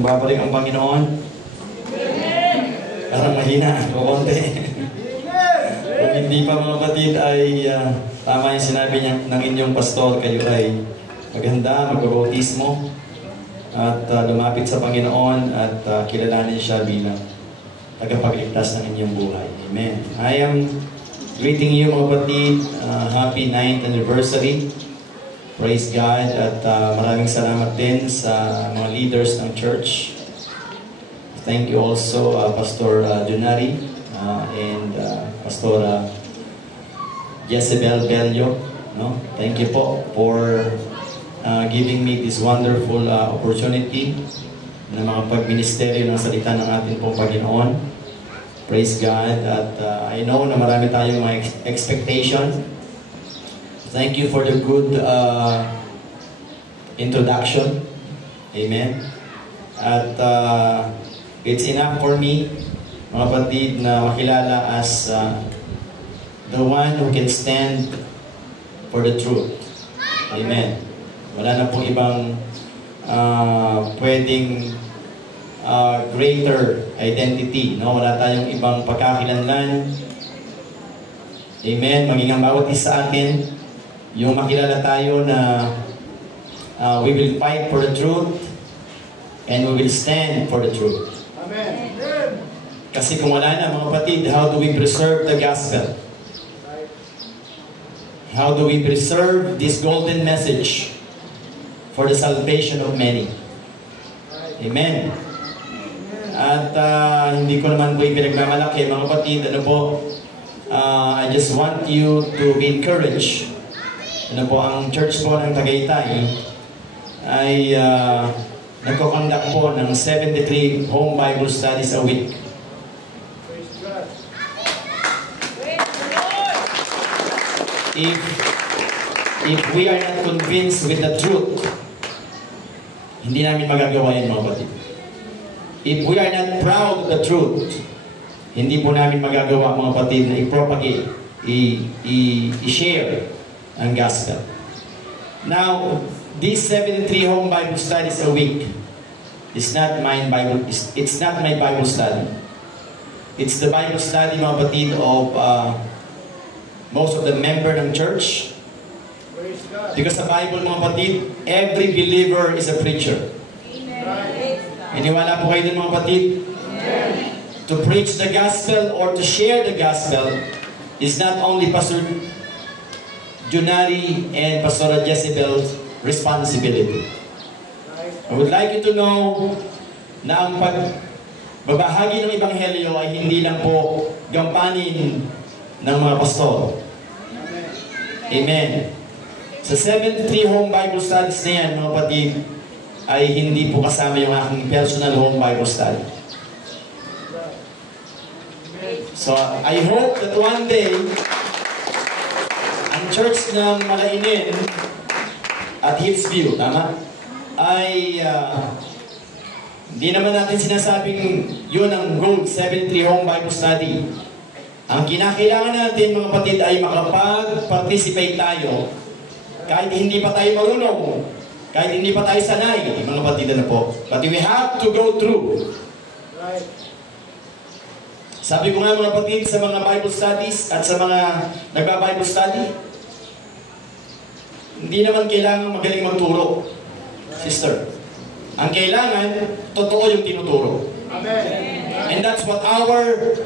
kung babalik ang Panginoon? Parang mahina, kukunti. Kung hindi pa mga kapatid ay tama yung sinabi niya ng inyong pastor, kayo ay maganda, mag-bautismo at lumapit sa Panginoon at kilalanin siya bilang tagapagligtas ng inyong buhay. Amen. I am greeting you mga kapatid. Happy 9th anniversary. Praise God at maraming salamat din sa mga leaders ng church. Thank you also Pastor Junari and Pastor Jezebel Bello. No? Thank you po for giving me this wonderful opportunity na mga pagministeryo ng salita ng ating pong Panginoon. Praise God. At I know na marami tayong mga expectation. Thank you for the good introduction. Amen. At it's enough for me, mga kapatid, na makilala as the one who can stand for the truth. Amen. Wala na pong ibang pwedeng greater identity. No? Wala tayong ibang pagkakilanlan. Amen. Maging ang bawat isa sa atin, yung makilala tayo na we will fight for the truth and we will stand for the truth. Amen. Kasi kung wala na mga kapatid, how do we preserve the gospel? How do we preserve this golden message for the salvation of many? Amen. At hindi ko naman po pinagmamalaki mga kapatid, ano po, I just want you to be encouraged. Ano po, ang church po ng Tagaytay ay nagko-conduct po ng 73 home Bible studies a week. If we are not convinced with the truth, hindi namin magagawa yan mga kapatid. If we are not proud of the truth, hindi po namin magagawa mga kapatid na i-propagate, i-share ang gospel. Now, these 73 home Bible studies a week is not my Bible. It's not my Bible study. It's the Bible study, mga kapatid, of most of the member ng church. Because sa Bible, mga kapatid, every believer is a preacher. Iniwala po kayo din, mga kapatid? To preach the gospel or to share the gospel is not only Pastor Junari and Pastor Jezebel's responsibility. I would like you to know na ang pagbabahagi ng Ebanghelyo ay hindi lang po gampanin ng mga pastor. Amen. Sa 73 home Bible studies na yan, mga kapatid, ay hindi po kasama yung aking personal home Bible study. So, I hope that one day, ang church ng Malainin at Hillsview, tama? Ay, hindi naman natin sinasabing yun ang goal, 73 home Bible study. Ang kinakailangan natin, mga kapatid, ay makapag-participate tayo kahit hindi pa tayo marunong, kahit hindi pa tayo sanay, mga kapatid, na po. But we have to go through. Sabi ko nga, mga kapatid, sa mga Bible studies at sa mga nagba-Bible study, hindi naman kailangan magaling magturo, sister. Ang kailangan, totoo yung tinuturo. Amen. And that's what our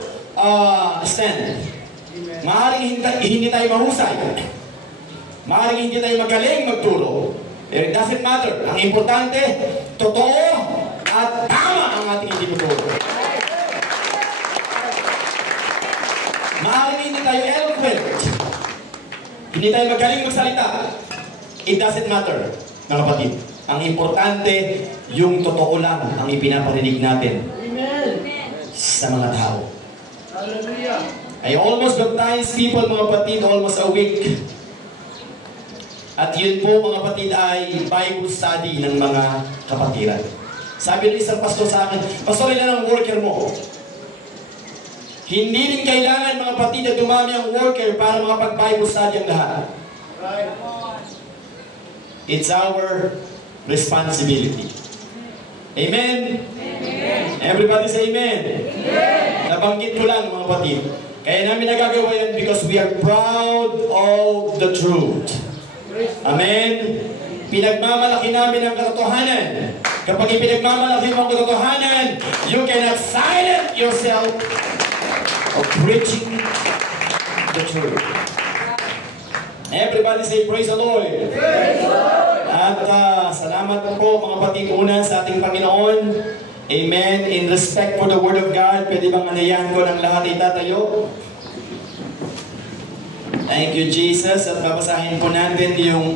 stand. Maaaring hindi tayo mahusay. Maaaring hindi tayo magaling magturo. Pero it doesn't matter. Ang importante, totoo at tama ang ating itinuturo. Maaaring hindi tayo eloquent. Hindi tayo magaling magsalita. It doesn't matter, mga kapatid. Ang importante, yung totoo lang ang ipinaparinig natin. Amen. Sa mga tao. Hallelujah. I almost baptize people, mga kapatid, almost a week. At yun po, mga kapatid, ay Bible study ng mga kapatiran. Sabi ng isang pastor sa akin, pastor, ilan ang worker mo? Hindi rin kailangan, mga kapatid, na dumami ang worker para makapag-Bible study ang lahat. Right. It's our responsibility. Amen? Everybody say amen. Nabanggit ko lang mga kapatid. Kaya namin nagagawa yan because we are proud of the truth. Amen? Pinagmamalaki namin ang katotohanan. Kapag ipinagmamalaki mo ang katotohanan, you cannot silence yourself of preaching the truth. Everybody say praise the Lord. Praise the Lord. At salamat po mga kapatid una sa ating Panginoon. Amen. In respect for the Word of God, pwede bang anayahan ko ng lahat ay tatayo? Thank you, Jesus. At babasahin po natin yung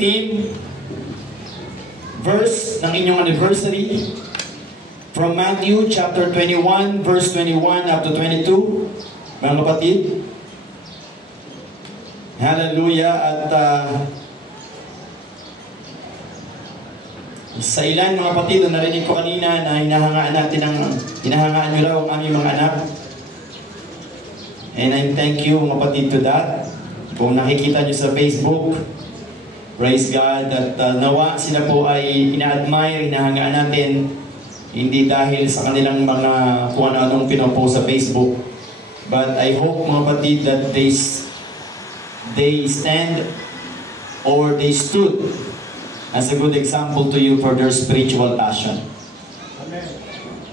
theme verse ng inyong anniversary from Matthew chapter 21, verse 21 up to 22. Mga kapatid. Hallelujah. At sa ilan mga kapatid, narinig ko kanina na hinahangaan nyo raw ang aming mga anak. And I thank you mga kapatid to that. Kung nakikita nyo sa Facebook, praise God, at nawa sila po ay ina-admire, hinahangaan natin, hindi dahil sa kanilang mga kung ano-anong pinopost sa Facebook. But I hope mga kapatid that they stand or they stood as a good example to you for their spiritual passion.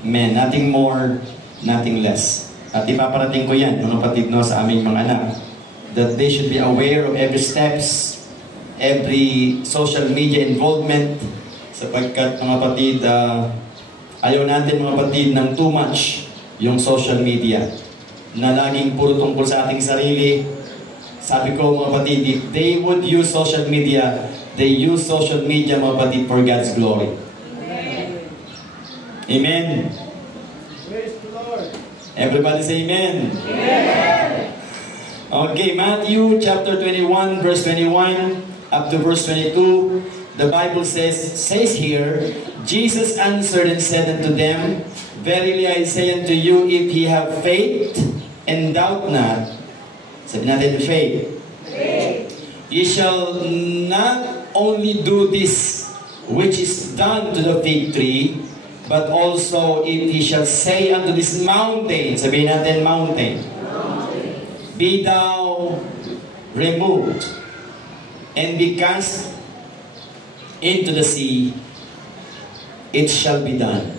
Amen. Nothing more, nothing less. At ipaparating ko yan, mga kapatid, no, sa aming mga anak. That they should be aware of every steps, every social media involvement, sapagkat mga kapatid, ayaw natin mga kapatid ng too much yung social media na laging puro tungkol sa ating sarili. Sabi ko mga kapatid, if they would use social media, they use social media mga kapatid for God's glory. Amen. Amen. Praise the Lord. Everybody say amen. Amen. Okay, Matthew chapter 21, verse 21 up to verse 22. The Bible says here, Jesus answered and said unto them, Verily I say unto you, if ye have faith and doubt not, sabi natin faith, ye shall not only do this which is done to the fig tree, but also if he shall say unto this mountain, sabihin natin mountain, be thou removed and be cast into the sea, it shall be done.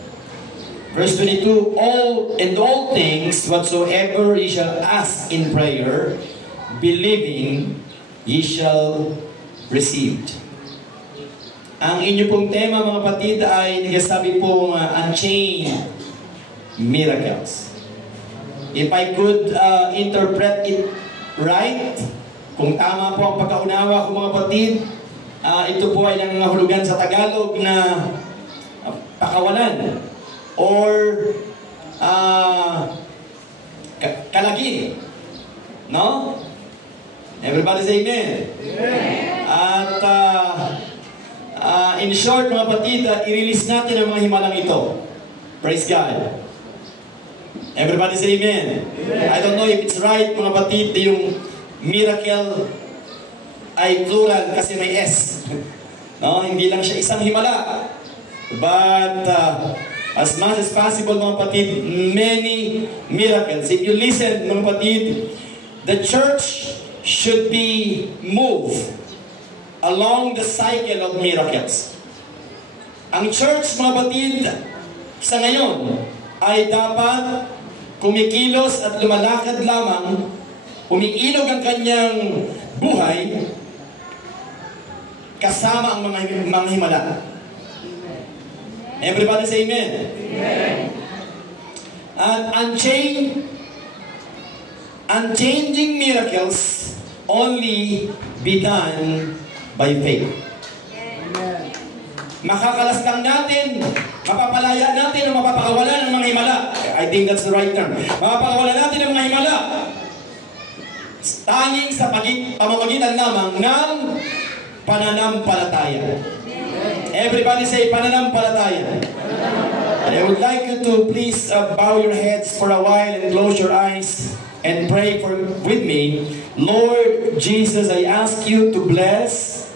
Verse 22, all things whatsoever ye shall ask in prayer, believing, ye shall receive. Ang inyo pong tema mga kapatid ay nagsasabi pong unchained miracles. If I could interpret it right, kung tama po ang pagkaunawa ko mga kapatid, ito po ay nangangahulugan sa Tagalog na pakawalan or kalagin. No? Everybody say amen. Amen. At in short mga kapatid, i-release natin ang mga himalang ito. Praise God. Everybody say amen. Amen. I don't know if it's right mga kapatid, yung miracle ay plural kasi may S. No, hindi lang siya isang himala. But as much as possible mga kapatid, many miracles. If you listen mga kapatid, the church should be moved along the cycle of miracles. Ang church mga kapatid sa ngayon ay dapat kumikilos at lumalakad lamang, umiilog ang kanyang buhay kasama ang mga himala. Everybody say amen. Amen. At unchanging miracles only be done by faith. Amen. Makakalas lang natin, mapapalaya natin o mapapakawalan ng mga himala. I think that's the right term. Mapapakawalan natin ng mga himala tanging sa pamamagitan lamang ng pananampalataya. Everybody say pananampalataya. I would like you to please bow your heads for a while and close your eyes and pray with me. Lord Jesus, I ask you to bless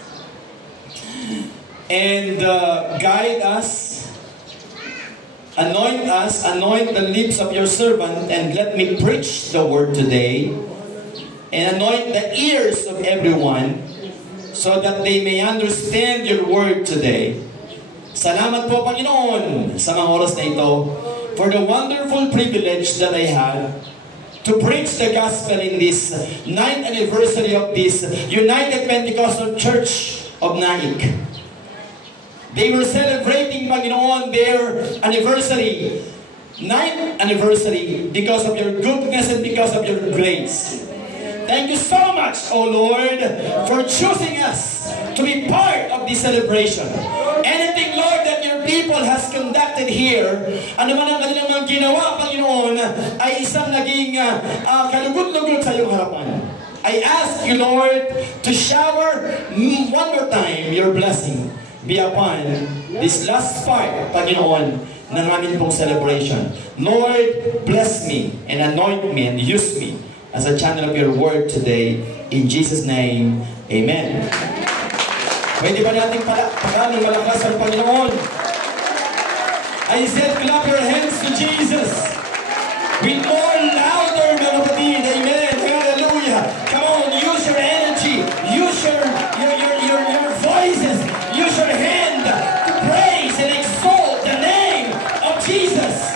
and guide us, anoint the lips of your servant, and let me preach the word today, and anoint the ears of everyone, so that they may understand your word today. Salamat po, Panginoon, sa mga oras na ito, for the wonderful privilege that I had to preach the gospel in this 9th anniversary of this United Pentecostal Church of Naik. They were celebrating, Panginoon, their anniversary, 9th anniversary, because of your goodness and because of your grace. Thank you so much, O Lord, for choosing us to be part of this celebration. Anything, Lord, that your people has conducted here, ano man ang kanilang mga ginawa, Panginoon, ay isang naging kalugod-lugod sa iyong harapan. I ask you, Lord, to shower one more time your blessing be upon this last part, Panginoon, ng aming pong celebration. Lord, bless me and anoint me and use me as a channel of your word today. In Jesus' name, amen. Pwede ba natin pagano malakas ang Panginoon? I said, clap your hands to Jesus. With more louder, mga kapatid. Amen. Hallelujah. Come on, use your energy. Use your voices. Use your hand to praise and exalt the name of Jesus.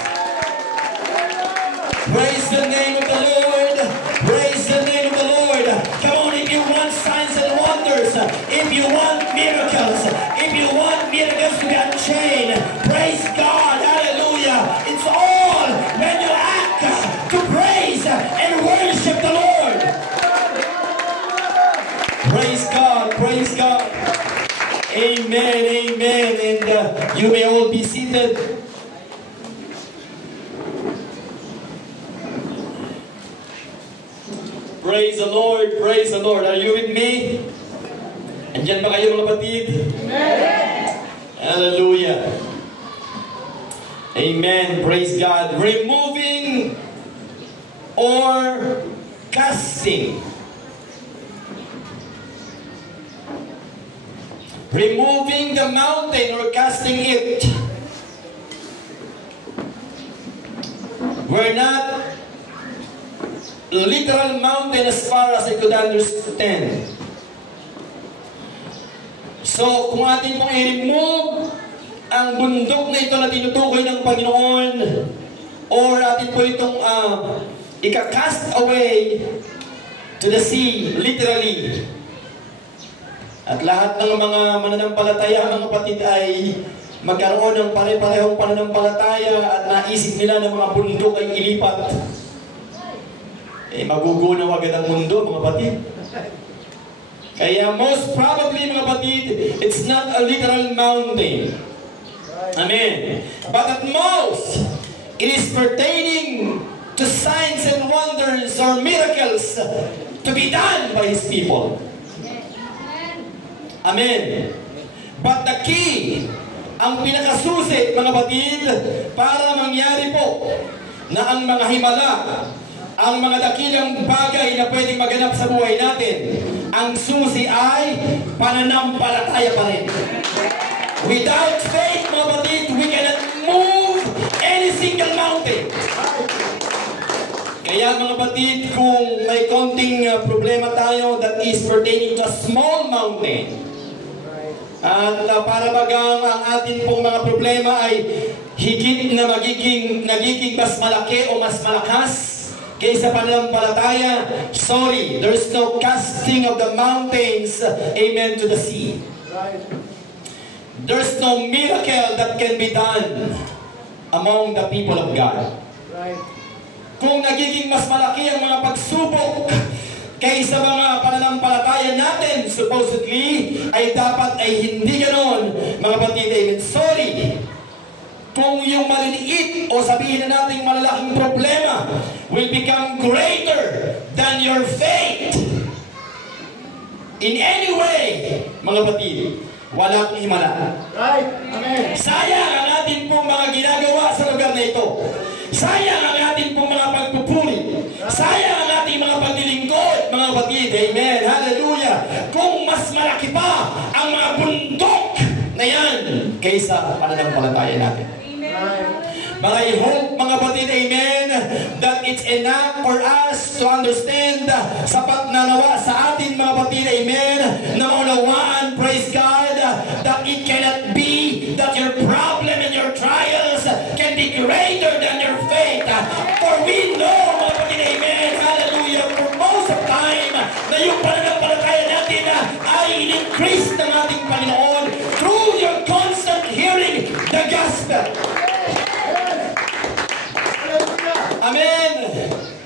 Praise the name of the Lord. Praise the name of the Lord. Come on, if you want signs and wonders, if you want miracles to be unchained, praise God. Hallelujah. It's all when you act to praise and worship the Lord. Praise God. Praise God. Amen. Amen. And you may all be seated. Praise the Lord, praise the Lord. Are you with me? Andiyan ba kayo, mga kapatid? Amen. Hallelujah. Amen. Praise God. Removing or casting. Removing the mountain or casting it. We're not literal mountain as far as I could understand. So, kung atin pong i-remove ang bundok na ito na tinutukoy ng Panginoon, or atin po itong ika-cast away to the sea, literally. At lahat ng mga mananampalataya, mga kapatid, ay magkaroon ng pare-parehong pananampalataya at naisip nila na mga bundok ay ilipat. Magugunaw agad ang mundo, mga kapatid. Kaya most probably, mga kapatid, it's not a literal mountain. Amen. But at most, it is pertaining to signs and wonders or miracles to be done by His people. Amen. But the key, ang pinakasusi, mga kapatid, para mangyari po na ang mga himala, ang mga dakilang bagay na pwedeng maganap sa buhay natin, ang susi ay pananampalataya pa rin. Without faith, mga kapatid, we cannot move any single mountain. Kaya, mga kapatid, kung may konting problema tayo that is pertaining to a small mountain, at para bagang ang atin pong mga problema ay higit na nagiging mas malaki o mas malakas kaysa pananampalataya, sorry, there's no casting of the mountains, amen, to the sea. There's no miracle that can be done among the people of God. Kung nagiging mas malaki ang mga pagsubok kaysa mga pananampalataya natin, supposedly, ay dapat ay hindi ganon, mga kapatid, amen. Sorry, kung yung maliliit o sabihin na natin malalaking problema will become greater than your faith in any way, mga kapatid, wala kang himala. Right. Amen. Sayang ang atin pong mga ginagawa sa lugar na ito. Sayang ang atin pong mga pagpupuri. Sayang ang ating mga paglilingkod, mga kapatid. Amen. Hallelujah. Kung mas malaki pa ang mga bundok na kaysa pananampalataya natin. But I hope, mga kapatid, amen, that it's enough for us to understand, sapat na nawa sa atin, mga kapatid, amen, na maunawaan, praise God, that it cannot be that your problem and your trials can be greater than your faith. For we know, mga kapatid, amen, hallelujah, for most of time, na yung pananampalataya natin ay in-increase ng ating Panginoon through your constant hearing the gospel. Amen.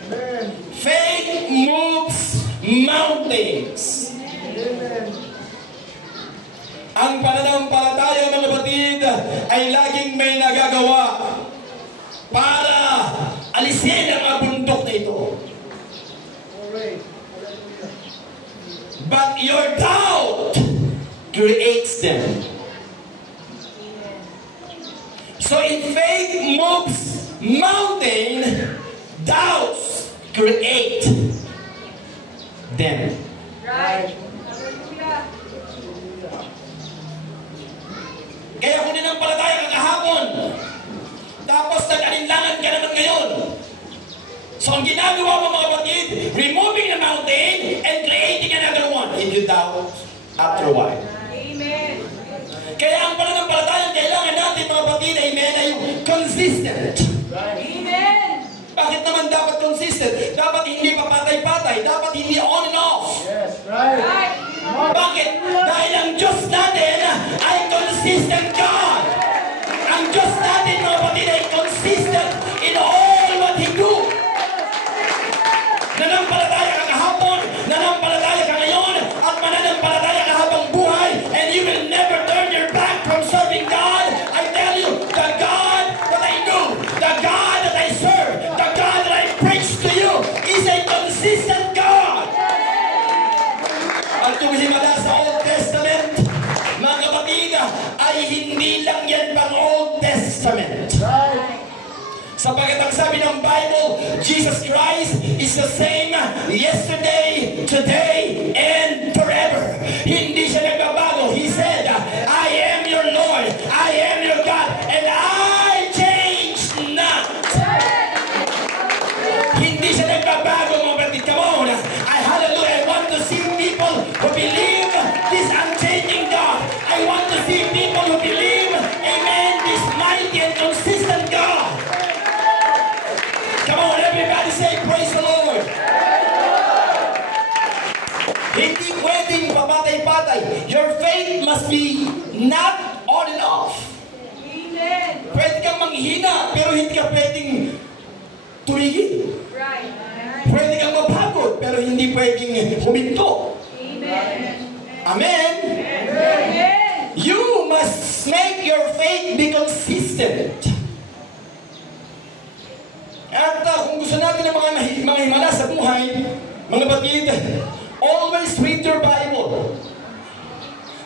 Amen. Faith moves mountains. Amen. Ang pananampalataya, mga kapatid, ay laging may nagagawa para alisin ang mga bundok na ito. Alright. But your doubt creates them. So in faith moves mountain, doubts create them. Right. Kaya kung ninampalataya ka kahapon, tapos nag-alinlangan ka naman ngayon. So ang ginagawa mo, mga kapatid, removing the mountain and creating another one. If you doubt, after a while. Amen. Kaya ang pananampalataya kailangan natin, mga kapatid, amen, ay consistent. Amen. Bakit naman dapat consistent? Dapat hindi pa patay-patay. Dapat hindi on and off. Yes, right. Right. Bakit? Dahil ang Diyos natin ay consistent God. Ang Diyos natin, mga kapatid, ay consistent in all what He do. Nanampalataya ka kahapon, nanampalataya ka ngayon, at mananampalataya ka habang buhay, and you will never turn your back from serving God. I tell you, the God that I know, the God that I serve, the God that I preach to you is a consistent God. At kung himala sa Old Testament, mga kapatid, ay hindi lang yan pang Old Testament. Right. Sapagkat ang sabi ng Bible, Jesus Christ is the same yesterday, today, and forever. Hindi siya nagbabago. He said, I am your Lord, I am your God, and I change not. Hindi siya nagbabago, mga kapatid. Come on. Hallelujah. I want to see people who believe this unchanging God. I want to see people who believe, amen, this mighty and consistent God. Come on, everybody say, praise the Lord. Hindi pwedeng papatay-patay. Your faith must be not on and off. Amen. Pwede kang manghina, pero hindi ka pwedeng tumigil. Right. Pwede kang mapagod, pero hindi pwedeng huminto. Amen. Amen? Amen. You must make your faith be consistent. At kung gusto natin ng mga himala sa buhay, mga batid, always read your Bible.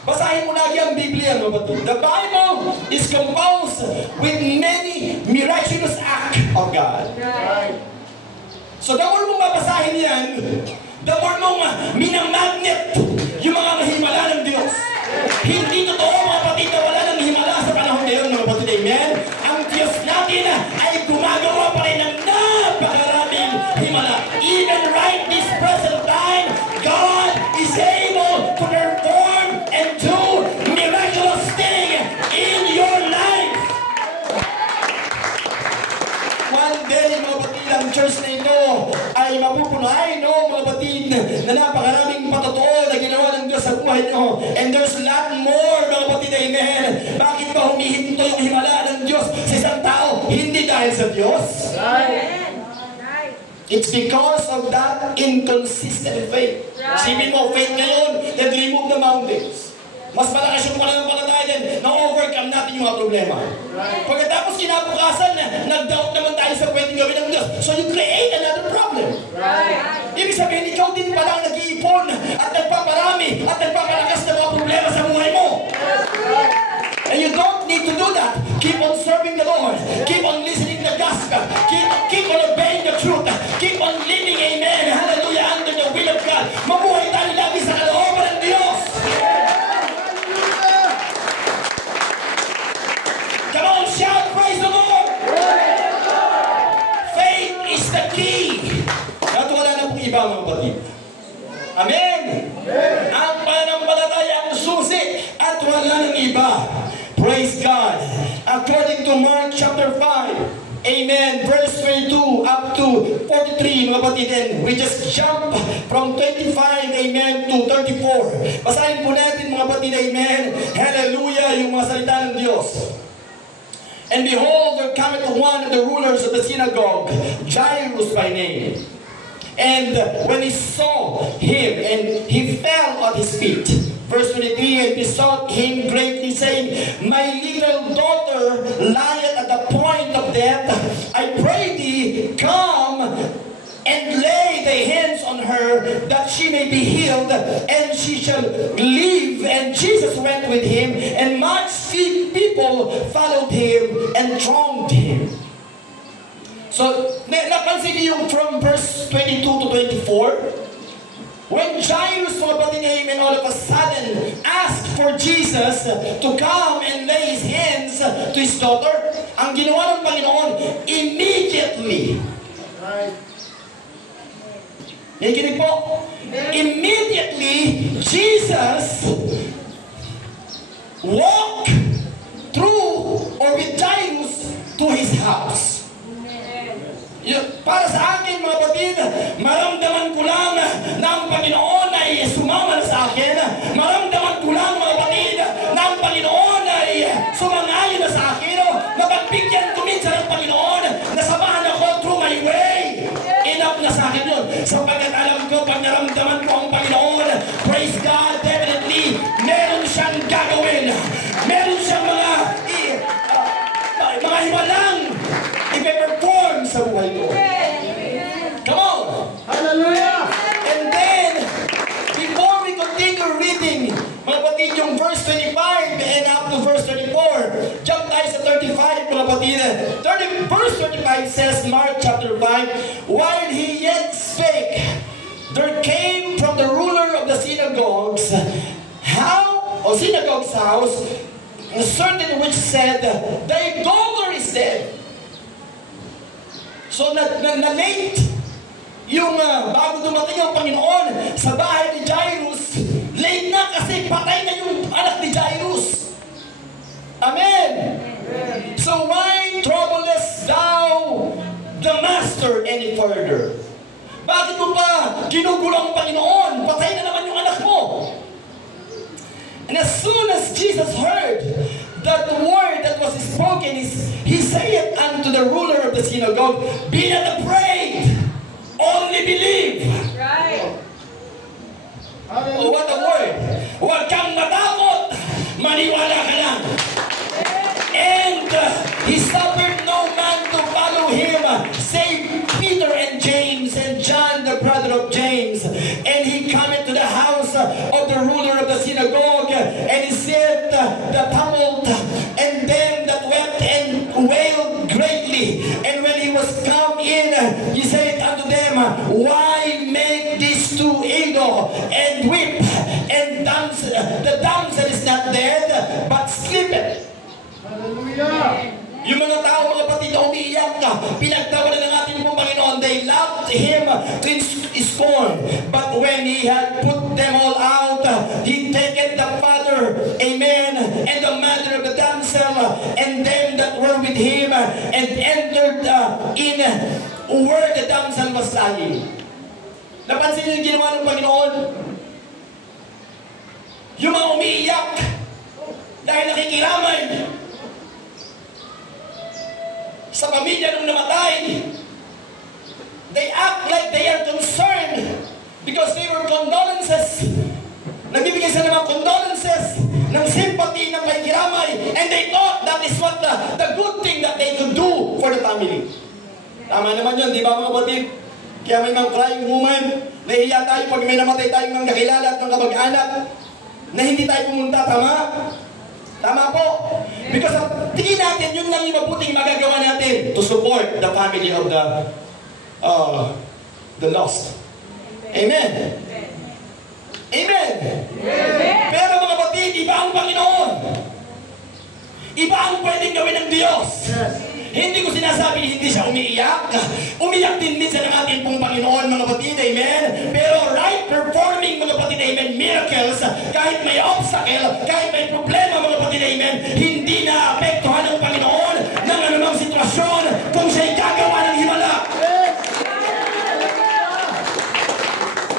Basahin mo lagi ang Biblia, mga batid. The Bible is composed with many miraculous acts of God. Right. So the more mong babasahin yan, the more mong minamagnet yung mga mahimala ng Diyos. Hindi totoo, mga batid, na wala ng himala sa panahon ngayon, mga batid. Amen? Ang Diyos natin ay gumagawa pa rin ng napakaraming himala. Even right this present time, God is able to perform and do miraculous things in your life. One day, mga batid, ang church na ito ay mapupunahin, no, mga batid, na napakaraming patotoo na ginawa ng Diyos sa buhay nyo. And there's a lot more, mga batid, amen. Bakit ba humihinto yung himala ng Diyos sa isang tao? Hindi dahil sa Diyos. Right. It's because of that inconsistent faith. Sipin mo, faith ngayon, that remove the mountains. Mas malakas yung pananampalataya din na overcome natin yung mga problema. Pagkatapos kinabukasan, nag-doubt naman tayo sa pwedeng gawin ng Diyos. So you create another problem. Right. Ibig sabihin, ikaw din palang nag-iipon at nagpaparami at nagpapalakas ng mga problema sa buhay mo. And you don't need to do that. Keep on serving the Lord. Keep on listening to the gospel. Keep on obeying the truth. Keep on living, amen, hallelujah, under the will of God. Mabuhay tayo lagi sa kalooban ng Diyos. Come on, shout, praise the Lord! Faith is the key. At wala na pong iba, mga kapatid. Amen! Ang pananampalataya ang susi at wala nang iba. Praise God. According to Mark chapter 5, amen, verse 22 up to 43, mga kapatid, and we just jump from 25, amen, to 34. Basahin po natin, mga kapatid, amen, hallelujah, yung mga salita ng Diyos. And behold, there cometh one of the rulers of the synagogue, Jairus by name. And when he saw him, and he fell at his feet. Verse 23, and besought him greatly, saying, My little daughter lieth at the point of death. I pray thee, come and lay thy hands on her, that she may be healed, and she shall live. And Jesus went with him, and much people followed him and thronged him. So, napansin niyo yung from verse 22 to 24? When Jairus, mga kapatid, amen, all of a sudden asked for Jesus to come and lay his hands to his daughter, ang ginawa ng Panginoon, immediately. Right. Nakikinig po? Immediately, Jesus walked through or with Jairus to his house. Para sa akin, mga kapatid, maramdaman ko lang na ang Panginoon ay sumama na sa akin. Maramdaman ko lang, mga kapatid, na ang Panginoon ay sumangayon na sa akin. Napagbigyan ko minsan ng Panginoon na samahan ako through my way. Enough na sa akin yun. Sapagkat alam ko, pag naramdaman ko ang Panginoon, praise God, definitely, meron siyang gagawin. Meron siyang mga hiwalang ipe-perform sa buhay ko. Come on! Hallelujah! And then, before we continue reading, mga kapatid, yung verse 25 and up to verse 34, jump tayo sa 35, mga kapatid. Verse 35 says, Mark chapter 5, While he yet spake, there came from the ruler of the synagogue's house, a certain which said, Thy daughter is dead. So, na-late yung bago dumating ang Panginoon sa bahay ni Jairus, late na kasi patay na yung anak ni Jairus. Amen. So, why troublest thou the master any further? Bakit mo pa ginugulo ang Panginoon? Patay na naman yung anak mo. And as soon as Jesus heard that the word that was spoken, he saith unto the ruler of the synagogue, Be not afraid, only believe. Right. Oh, what a word! Huwag kang matakot, maniwala ka lang. And he suffered no man to follow him, save Peter and James and John, the brother of James. And he cometh to the house of the ruler of the synagogue, and he said the tumult, and them that wept and wailed greatly. And when he was come in, he said unto them, Why make these two idle and weep? And the damsel is not dead, but sleepeth. Hallelujah! Yung mga tao, mga kapatid, na umiiyak na, pinagtawanan ng ating pong Panginoon, they loved him to scorn. But when he had put them all out, he taketh the father, amen, and the mother of the damsel, and them that were with him, and entered in where the damsel was lying. Napansin niyo yung ginawa ng Panginoon? Yung mga umiiyak, dahil nakikiramay, sa pamilya nung namatay, they act like they are concerned because they were condolences. Nagbibigay sila ng mga condolences, ng sympathy, ng pakikiramay, and they thought that is what the good thing that they could do for the family. Tama naman yun, di ba mga kapatid? Kaya may mga crying woman, nahiya tayo pag may namatay tayong mga kakilala at mga kamag-anak na hindi tayo pumunta, tama? Tama po. Because tingin natin, yun lang yung mabuting magagawa natin to support the family of the lost. Amen. Amen. Pero mga kapatid, iba ang Panginoon. Iba ang pwedeng gawin ng Diyos. Yes. Hindi ko sinasabi hindi siya umiiyak. Umiyak din minsan ang ating pong Panginoon, mga kapatid, amen? Pero right performing, mga kapatid, amen, miracles, kahit may obstacle, kahit may problema, mga kapatid, amen, hindi na apektuhan ng Panginoon ng anumang sitwasyon kung siya'y gagawa ng himala.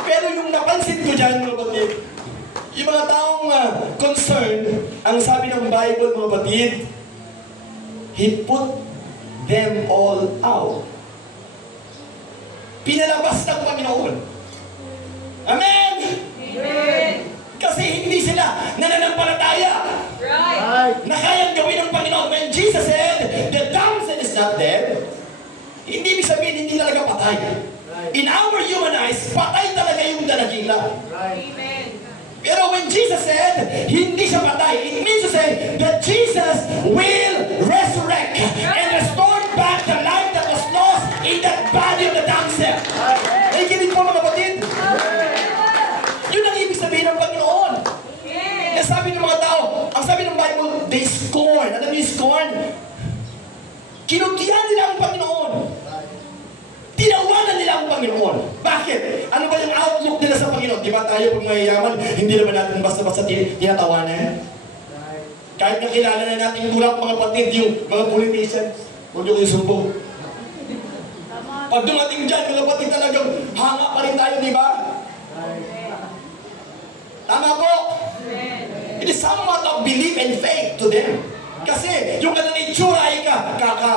Pero yung napansin ko dyan, mga kapatid, yung mga taong concerned, ang sabi ng Bible, mga kapatid, He put them all out. Pinalabas ng Panginoon. Amen! Amen. Kasi hindi sila nananampalataya Right. Right. na kayang gawin ng Panginoon. When Jesus said, the damsel is not dead, hindi ibig sabihin hindi talaga patay. In our human eyes, patay talaga yung dalagita. Right. Amen. Pero when Jesus said, hindi siya patay, it means to say that Jesus will resurrect and restore back the life that was lost in that body of the damsel. Nakikinig po, mga kapatid? Yun ang ibig sabihin ng Panginoon. Na sabi ng mga tao, ang sabi ng Bible, they scorn. Alam niyo yung scorn? Kinutihan nila ang Panginoon. Tinawanan nila ang Panginoon. Bakit? Ano ba yung outlook nila sa Panginoon? Di ba tayo pag mayayaman, hindi naman natin basta-basta tinatawanan? Kahit nakilala na natin tulak mga patid, yung mga politicians, huwag yung sumbong. Pag dumating dyan, mga patid talagang hanga pa rin tayo, di ba? Tama po? It is somewhat of belief and faith to them. Kasi yung kanilang itsura ay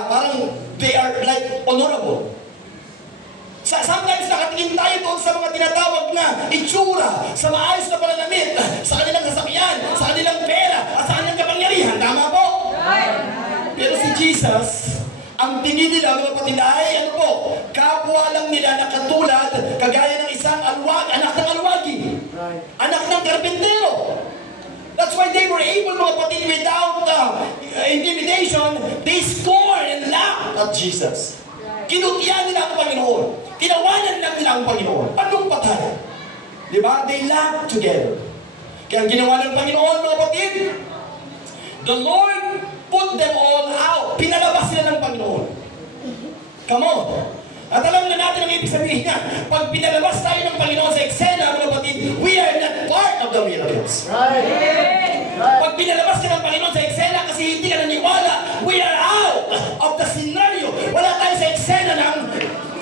parang they are like honorable. Sometimes nakatingin tayo doon sa mga tinatawag na itsura, sa maayos na pananamit, sa kanilang sasakyan, sa kanilang pera, at sa kanilang kapangyarihan. Tama po? Pero si Jesus, ang tingin nila, mga kapatid, ay ano po, kapwa lang nila na katulad, kagaya ng isang anak ng alwagi, anak ng karpintero. That's why they were able, mga kapatid, without intimidation, they scorn and laugh at Jesus. Kinutihan nila ang Panginoon. Tinawanan lang nila ang Panginoon. Anong patay? Di ba? They laughed together. Kaya ang ginawa ng Panginoon, mga kapatid, the Lord put them all out. Pinalabas sila ng Panginoon. Come on. At alam na natin ang ibig sabihin niya. Pag pinalabas tayo ng Panginoon sa eksena, mga kapatid, we are not part of the miracles. Right. Pag pinalabas ka ng Panginoon sa eksena kasi hindi ka naniwala, we are out of the scenario. Wala tayo sa eksena ng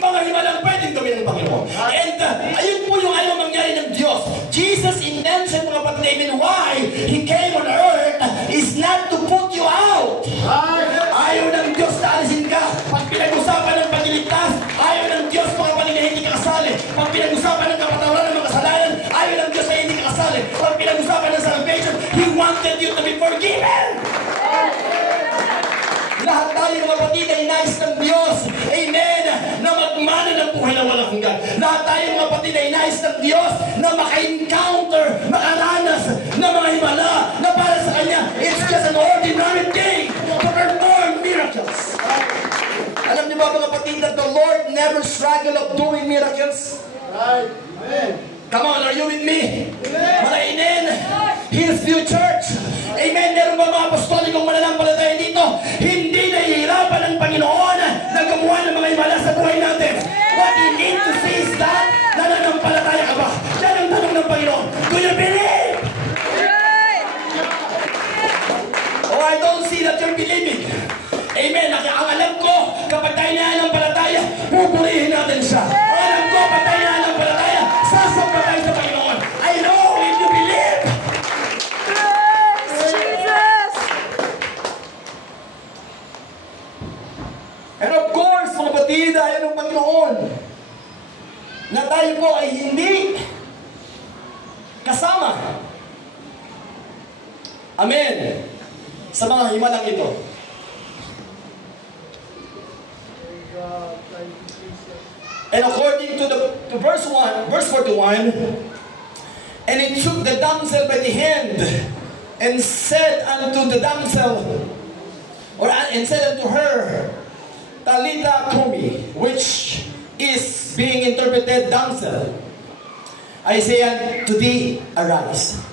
mga himalang pwedeng gawin ng Panginoon. And ayun po yung ayaw mangyari ng Diyos. Jesus' intention, mga kapatid, why He came on earth is not to put you out. Ayaw ng Diyos na alisin ka. Pag pinag-usapan ng pagliligtas, ayaw ng Diyos, mga kapatid, na hindi ka kasali. Pag pinag-usapan ng kapatawaran ng mga kasalanan, ayaw ng Diyos na hindi ka kasali. Pag pinag-usapan ng salvation, He wanted you to be forgiven. Lahat tayo, mga kapatid, ay nais ng Diyos. Amen. Na magmana ng buhay na walang hanggan. Lahat tayo, mga kapatid, ay nais ng Diyos na maka-encounter, makaranas na mga himala na para sa Kanya, it's just an ordinary day to perform miracles. Alam niyo ba, mga kapatid, that the Lord never struggle of doing miracles? Right. Amen. Come on, are you with me? Malainin. Hillsview Church. Amen. Meron ba mga apostolikong mananampalataya dito? Hindi nahihirapan ng Panginoon na gumawa ng mga himala sa buhay natin. What you need to see is that nananampalataya ka ba? Yan ang tanong ng Panginoon. Do you believe? Oh, I don't see that you're believing. Amen. Ang alam ko, kapag tayo nananampalataya, pupurihin natin siya. Ang alam ko, kapag tayo nananampalataya, sasamba tayo sa Panginoon. I know if you believe. Jesus! And of course, mga kapatid, ayaw ng Panginoon na tayo po ay hindi kasama. Amen. Sa mga himalang ito. And according to verse 41, and he took the damsel by the hand and said unto the damsel, and said unto her, Talitha Kumi, which is being interpreted damsel. I say unto thee, arise.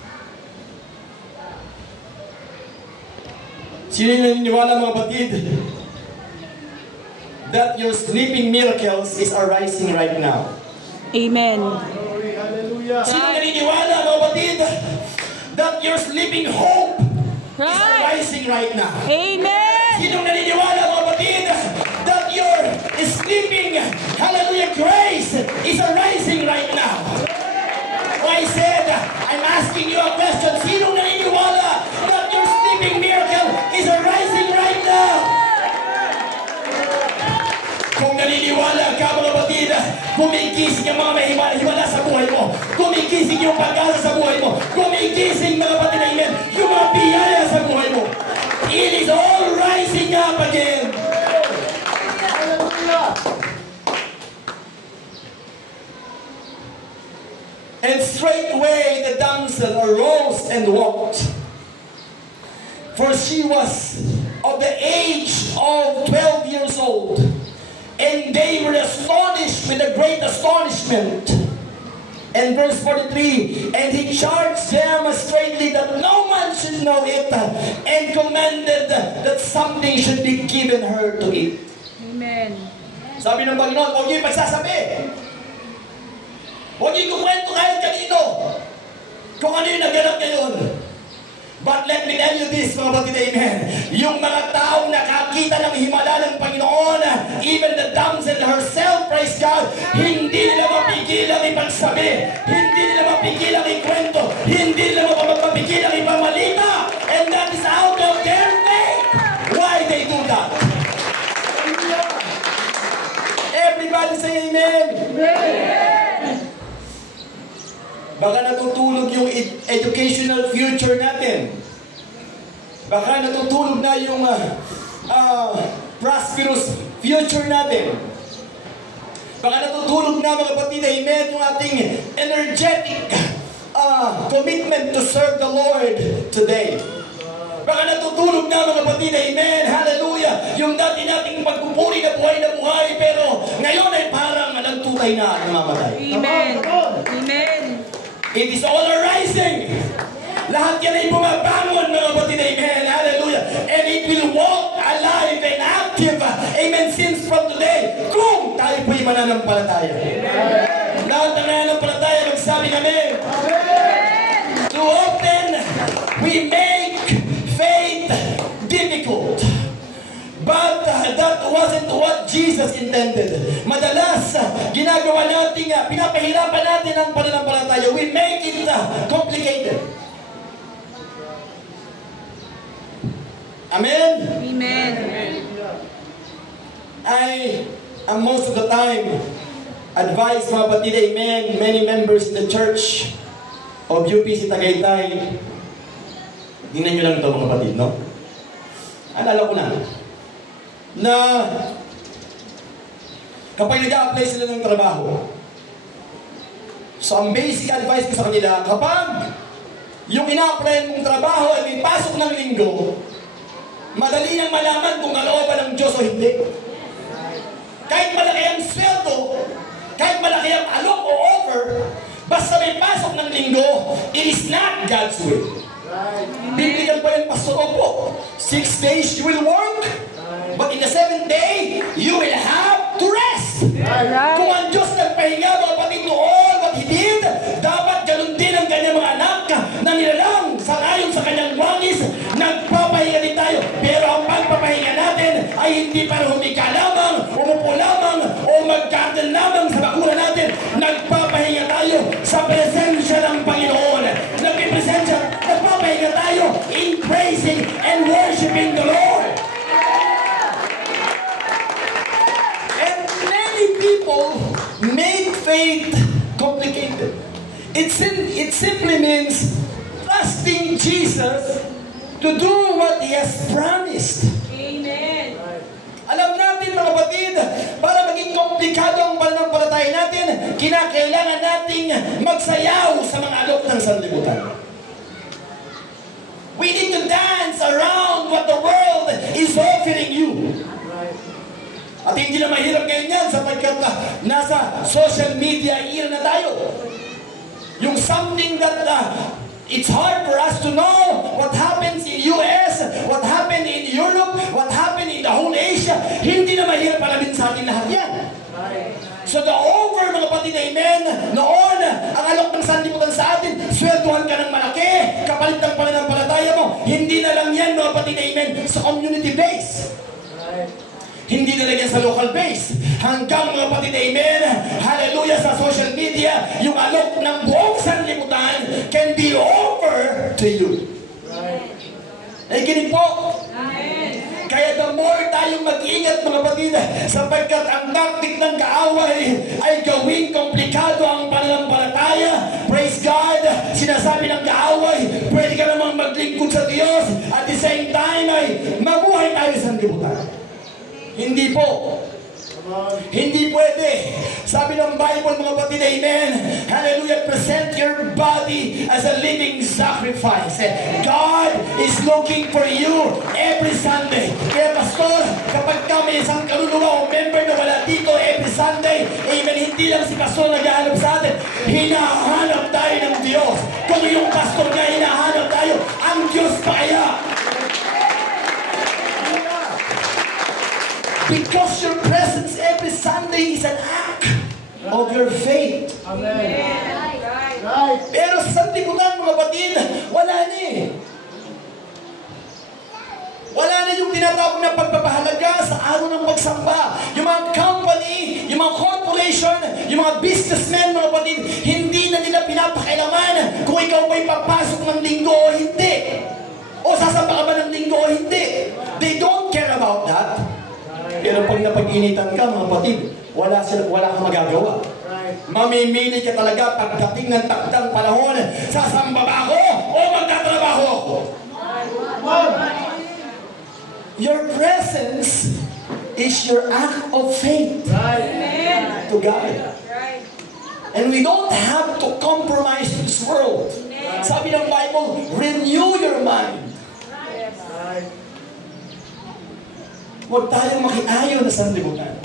Sino yung naniniwala mga kapatid that your sleeping miracles is arising right now? Amen. Glory, hallelujah. Sino naniniwala mga kapatid that your sleeping hope is Right. arising right now? Amen. Sino naniniwala mga kapatid that your sleeping, hallelujah, grace is arising right now? I said, I'm asking you a question. Sino naniniwala that your sleeping miracle is arising right now? Kung naniniwala ka mga kapatid, kumigising ang mga mahimala sa buhay mo. Kumigising yung pag-asa sa buhay mo. Kumigising mga kapatid, amen, yung mga biyaya sa buhay mo. It is all rising up again. Hallelujah. And straightway the damsel arose and walked. For she was of the age of 12 years old. And they were astonished with a great astonishment. And verse 43, and he charged them straitly that no man should know it, and commanded that something should be given her to eat. Amen. Sabi ng Panginoon, huwag niyo ipagsasabi. Huwag niyo kukwento kahit kanino kung ano yung naganap ngayon. But let me tell you this, mga kapatid, amen. Yung mga taong nakakita ng himala ng Panginoon, even the damsel herself, praise God, hindi nila mapigilang ipagsabi, hindi nila mapigilang ikwento, hindi nila mapigilang ipamalita, and that is out of their faith. Why they do that? Everybody say amen. Baka natutulog yung educational future natin. Baka natutulog na yung prosperous future natin. Baka natutulog na mga kapatid, amen, yung ating energetic commitment to serve the Lord today. Baka natutulog na mga kapatid, amen, hallelujah, yung dati nating pagpupuri na buhay, pero ngayon ay parang nagtutay na namamatay. Amen. Amen. It is all arising. Lahat yan ay bumabangon, mga kapatid, amen, hallelujah. And it will walk alive and active, amen, since from today, kung tayo po'y mananampalataya. Lahat ng mananampalataya, magsabi kami, too often, we make faith difficult. But that wasn't what Jesus intended. Madalas, ginagawa natin, pinapahirapan natin ang pananampalataya. We make it complicated. Amen? Amen. Most of the time, advise mga kapatid, amen, many members in the church of UPC Tagaytay. Tingnan nyo lang ito mga kapatid, no? Alala ko na kapag nag-a-apply sila ng trabaho, so ang basic advice ko sa kanila, kapag yung ina-apply mong trabaho ay may pasok ng linggo, madali nang malaman kung kalooban ng Diyos o hindi. Kahit malaki ang sweldo, kahit malaki ang alok o offer, basta may pasok ng linggo, it is not God's will. Biblical pa rin, Pastor, opo. 6 days you will work, but in the 7th day, you will have to rest. Kung ang Diyos nagpahinga, mga kapatid, to all what He did, dapat ganun din ang kanyang mga anak na nilalang sa ayon sa kanyang wangis, nagpapahinga din tayo. Pero ang pagpapahinga natin ay hindi para humika lamang, umupo lamang, o mag-garden lamang sa bakura natin. Nagpapahinga tayo sa presensya ng Panginoon. Nagpapahinga tayo in praising and worshiping the Lord. And many people make faith complicated. It simply means trusting Jesus to do what He has promised. Amen. Alam natin mga kapatid, para maging komplikado ang pananampalataya natin, kinakailangan nating magsayaw sa mga alok ng sanlibutan. We need to dance around what the world is offering you. At hindi na mahirap ngayon yan sapagkat nasa social media era na tayo. Yung something that it's hard for us to know what happens in US, what happens happened in Europe, what happened in the whole Asia, hindi na mahirap alamin sa atin lahat yan. So the over, mga kapatid, amen, noon, ang alok ng sanlibutan sa atin, sweldohan ka ng malaki, kapalit ng pananampalataya mo, hindi na lang yan, mga kapatid, amen, sa community base. Hindi na lang yan sa local base. Hanggang, mga kapatid, amen, hallelujah, sa social media, yung alok ng buong sanlibutan can be over to you. Nakikinig po? Kaya the more tayong mag-ingat, mga kapatid, sapagkat ang taktik ng kaaway ay gawing komplikado ang pananampalataya. Praise God! Sinasabi ng kaaway, pwede ka namang maglingkod sa Diyos at the same time ay mabuhay tayo sa sanlibutan. Hindi po. Hindi pwede. Sabi ng Bible, mga kapatid, amen, hallelujah, present your body as a living sacrifice. God is looking for you every Sunday. Kaya pastor, kapag kami isang kaluluwa o member na wala dito every Sunday, amen, hindi lang si pastor naghahanap sa atin, hinahanap tayo ng Diyos. Kung yung pastor niya hinahanap tayo, ang Diyos pa kaya. Because your presence every Sunday is an act of your faith. Amen. Right. Pero sa sanlibutan, mga kapatid, wala na eh. Wala na yung tinatawag na pagpapahalaga sa araw ng pagsamba. Yung mga company, yung mga corporation, yung mga businessmen, mga kapatid, hindi na nila pinapakailaman kung ikaw ba'y papasok ng linggo o hindi. O sasamba ka ba ng linggo o hindi. They don't care about that. Pero pag napag-initan ka, mga kapatid, wala kang magagawa. Mamimili ka talaga pagdating ng takdang panahon, sasamba ba ako o magtatrabaho ako? Your presence is your act of faith to God. And we don't have to compromise this world. Sabi ng Bible, renew your mind. Huwag tayong makiayo na sanlibutan.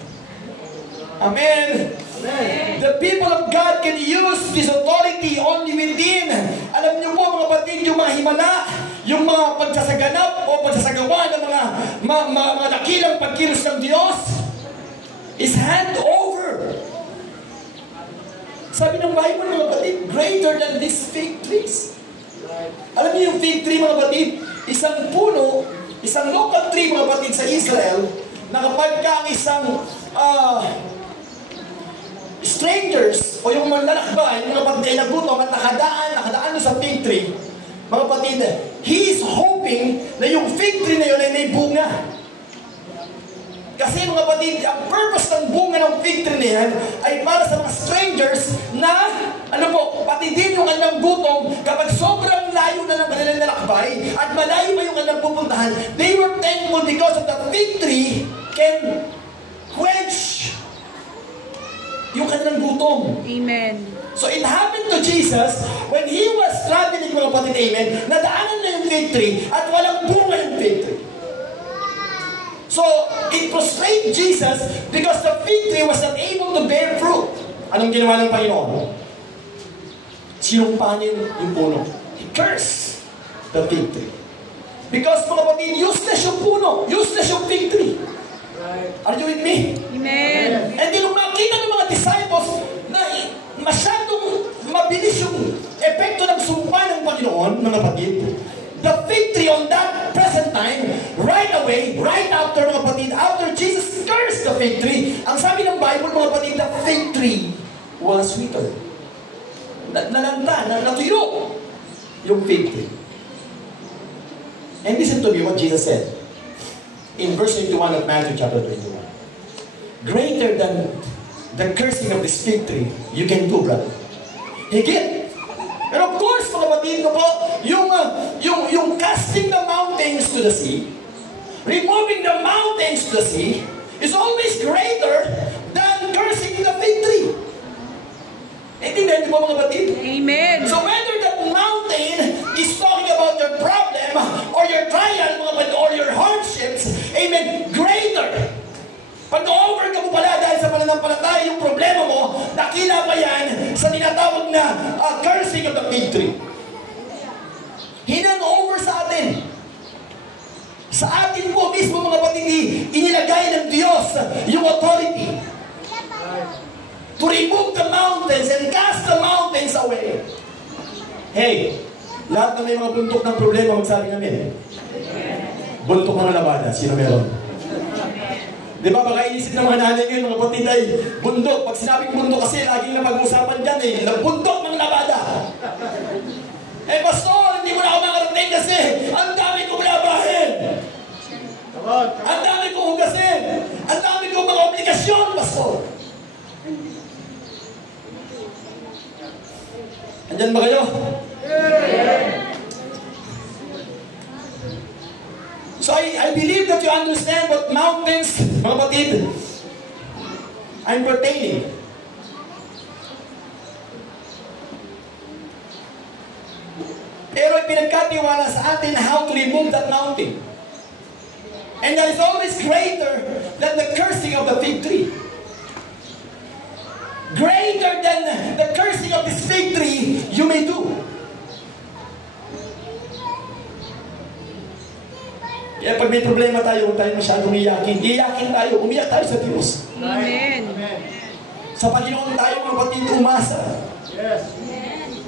Amen. Amen. The people of God can use this authority only within. Alam niyo po, mga kapatid, yung mga himala, yung mga pagsasaganap o pagsasagawa ng mga dakilang pagkilos ng Diyos is hand over. Sabi ng Bible, mga kapatid, greater than these fig trees. Alam niyo yung fig tree, mga kapatid, isang puno, isang local tree, mga kapatid, sa Israel, na kapag ka ang isang strangers o yung manlalakbay, mga kapatid ay nagutom at nakadaan sa fig tree, mga kapatid, he is hoping na yung fig tree na yun ay may bunga. Kasi mga kapatid, ang purpose ng bunga ng fig tree na yan ay para sa mga strangers na, pati din yung kanilang gutom, kapag sobrang layo na ng kanilang nalakbay at malayo pa yung kanilang pupuntahan, they were thankful because of the fig tree can quench yung kanilang gutom. Amen. So it happened to Jesus when he was traveling, mga kapatid, amen, nadaanan na yung fig tree at walang bunga yung fig tree. So, it frustrated Jesus because the fig tree was not able to bear fruit. Anong ginawa ng Panginoon? Sinumpa niya yung puno. He cursed the fig tree. Because, mga kapatid, useless yung puno. Useless yung fig tree. Are you with me? Amen. And nung makita ng mga disciples na masyadong mabilis yung epekto ng sumpa ng Panginoon, mga kapatid, the fig tree on that present time, right away, right after, mga kapatid, after Jesus cursed the fig tree, ang sabi ng Bible, mga kapatid, the fig tree was withered. Natuyo yung fig tree. And listen to me what Jesus said in verse 21 of Matthew chapter 21. Greater than the cursing of this fig tree, you can do, brother. Higit. Pero of course, mga kapatid ko po, yung casting the mountains to the sea, removing the mountains to the sea, is always greater than cursing the fig tree. Intindihan niyo po, mga kapatid? Amen. So whether that mountain is talking about your problem, or your trial, mga kapatid, or your hardships, amen, greater. Pag overcome mo pala dahil sa pananampalataya yung problema mo, dakila pa yan sa tinatawag na cursing of the fig tree. Hinan over sa atin. Sa atin po mismo mga kapatid, inilagay ng Diyos yung authority to remove the mountains and cast the mountains away. Hey, lahat na may mga buntok ng problema, magsabi namin. Buntok ng labada, sino meron? Di ba, baka inisip ng mga nanay ngayon, mga kapatid ay bundok. Pag sinabing bundok kasi, laging na pag-usapan dyan bundok ng labada. Eh, pastor, hindi mo na ako makarating kasi ang dami kong labahin. Ang dami kong hugasin. Ang dami kong mga obligasyon, pastor. Andyan ba kayo? So I believe that you understand what mountains, mga kapatid, I'm pertaining. Pero pinagkatiwala sa atin how to remove that mountain. And that is always greater than the cursing of the fig tree. Greater than the cursing of this fig tree, you may do. Kaya pag may problema tayo, huwag tayo masyadong iyakin. Iyakin tayo, umiyak tayo sa Diyos. Amen. Sa Panginoon tayo, mga kapatid, umasa. Yes.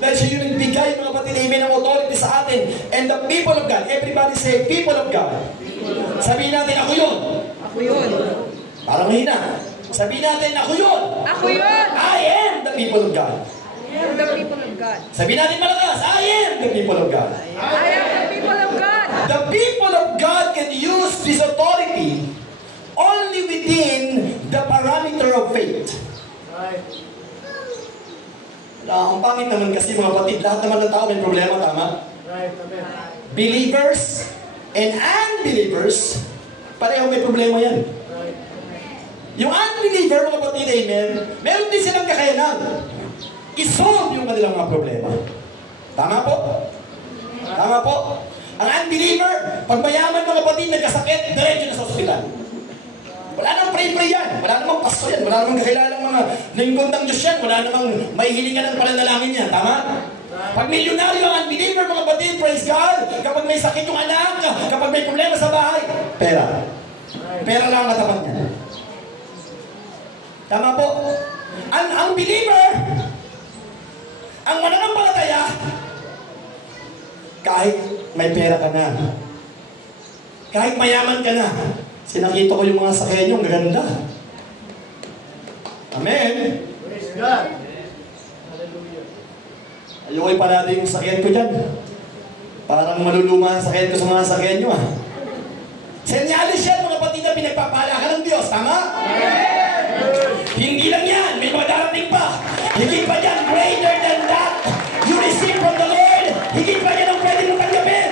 Dahil siya yung nagbigay, mga kapatid, amen, ang authority sa atin. And the people of God, everybody say, people of God. Sabihin natin, ako yun. Ako yun. Parang mahina. Sabihin natin, ako yun. Ako yun. I am the people of God. I am the people of God. Sabihin natin malakas, I am the people of God. I am the people of God. The people of God can use this authority only within the parameter of faith. Right. Ang pangit naman kasi mga kapatid, lahat naman ng tao may problema, tama? Right. Amen. Believers and unbelievers, pareho may problema yan. Right. Yung unbeliever, mga kapatid, amen, meron din silang kakayanan isolve yung kanilang mga problema. Tama po? Tama po? Ang unbeliever, pag mayaman mga kapatid, nagkasakit, diretso na sa ospital. Wala namang pray-pray yan. Wala namang pasto yan. Wala namang kakilalang mga lingkod ng Diyos yan. Wala namang may hilingan ng pananalangin yan. Tama? Pag milyonaryo ang unbeliever, mga kapatid, praise God, kapag may sakit yung anak, kapag may problema sa bahay, pera. Pera lang ang katapat niya. Tama po? Ang believer, ang mananampalataya, kahit may pera ka na, kahit mayaman ka na, sinakita ko yung mga sakyan yung gaganda. Amen. Praise God. Hallelujah. Ayoko iparada yung sakyan ko dyan. Parang maluluma ang sakyan ko sa mga sakyan nyo ah. Senyalis yan mga kapatid na pinagpapala ka ng Diyos. Tama? Hindi lang yan. May mga darating pa. Higit pa dyan. Greater than that. You receive from the Lord. Higit pa dyan ang pwede mo tanggapin.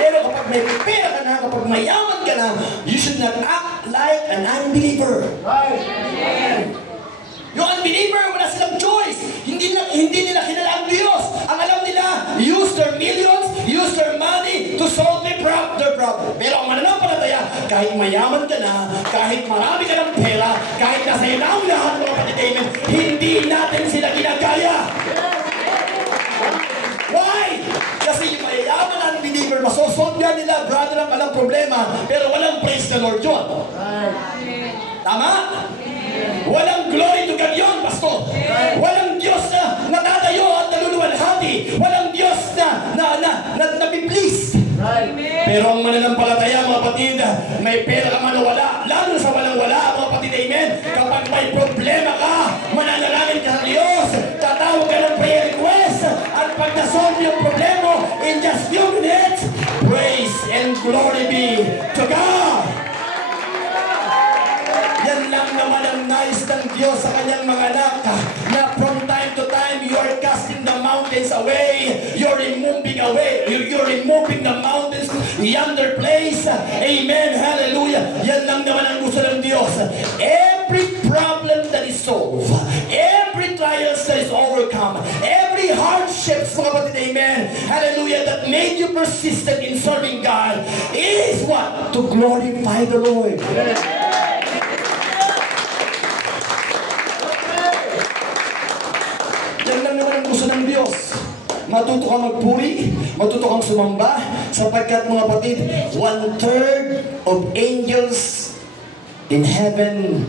Pero kapag may pera ka na, kapag mayaman ka na, you should not act like an unbeliever. Right. Yung unbeliever, wala silang choice. Hindi nila kilala ang Diyos. Ang alam nila, use their millions, use their money to solve their problem. Pero ang mananampalataya, kahit mayaman ka na, kahit marami ka ng pera, kahit nasa iyo na ang lahat mga kapatid, hindi natin sila ginagaya. Why? Kasi yung mayayaman na unbeliever, masosolve yan nila, brother, ang walang problema, pero walang praise the Lord yun. Tama? Walang glory to God yun, pastor. Walang Diyos na natatayo at naluluwalhati. Walang Diyos na be-pleased. Pero ang mananampalataya, mga kapatid, may pera ka man o wala, lalo sa walang-wala, mga kapatid, amen. Kapag may problema ka, mananalangin ka sa Diyos, tatawag ka ng prayer request, at pag nasolve yung problema, in just few minutes, praise and glory be to God. Yan lang naman ang nais ng Diyos sa kanyang mga anak, na from time to time, you are casting the mountains away, you're removing the mountains yonder place. Amen, hallelujah. Yan lang naman ang gusto ng Diyos. Every problem that is solved, every trials that is overcome, every hardships, mga kapatid, amen, hallelujah, that made you persistent in serving God, is what? To glorify the Lord. Yan lang naman ang gusto ng Diyos. matuto kang magpuri, matuto kang sumamba, sapagkat mga kapatid, 1/3 of angels in heaven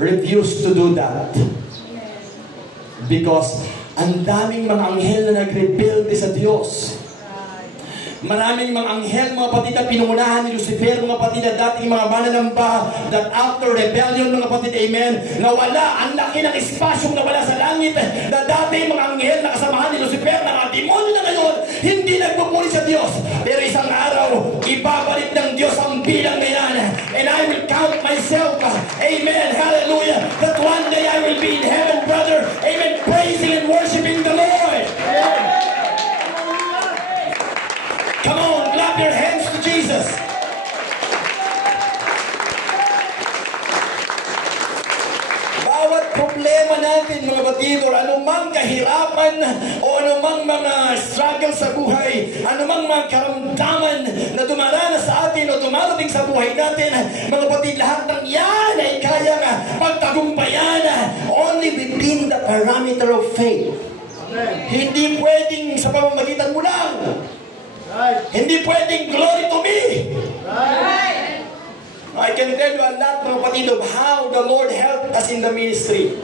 refuse to do that. Because ang daming mga anghel na nag-rebelde sa Diyos. Maraming mga anghel, mga kapatid, na pinungunahan ni Lucifer, mga kapatid, na dating mga mananamba, that after rebellion, mga kapatid, amen, nawala, ang laki ng espasyong nawala sa langit, na dati mga anghel na kasamahan ni Lucifer, na mga demonyo na ngayon, hindi nagpupuri sa Diyos. Pero isang araw, ibabalik ng Diyos ang bilang na yan. And I will count myself, amen, hallelujah, that one day I will be in heaven, brother, amen, praising and worshiping the Lord. Come on, clap your hands to Jesus. Bawat problema natin, mga batid, or anumang kahirapan, o anumang mga struggle sa buhay, anumang mga karamdaman na dumaranas sa atin o dumarating sa buhay natin, mga batid, lahat ng yan ay kayang pagtagumpayan only within the parameter of faith. Amen. Hindi pwedeng sa pamamagitan mo lang. Right. Hindi pwedeng glory to me. Right. I can tell you a lot, mga kapatid, of how the Lord helped us in the ministry.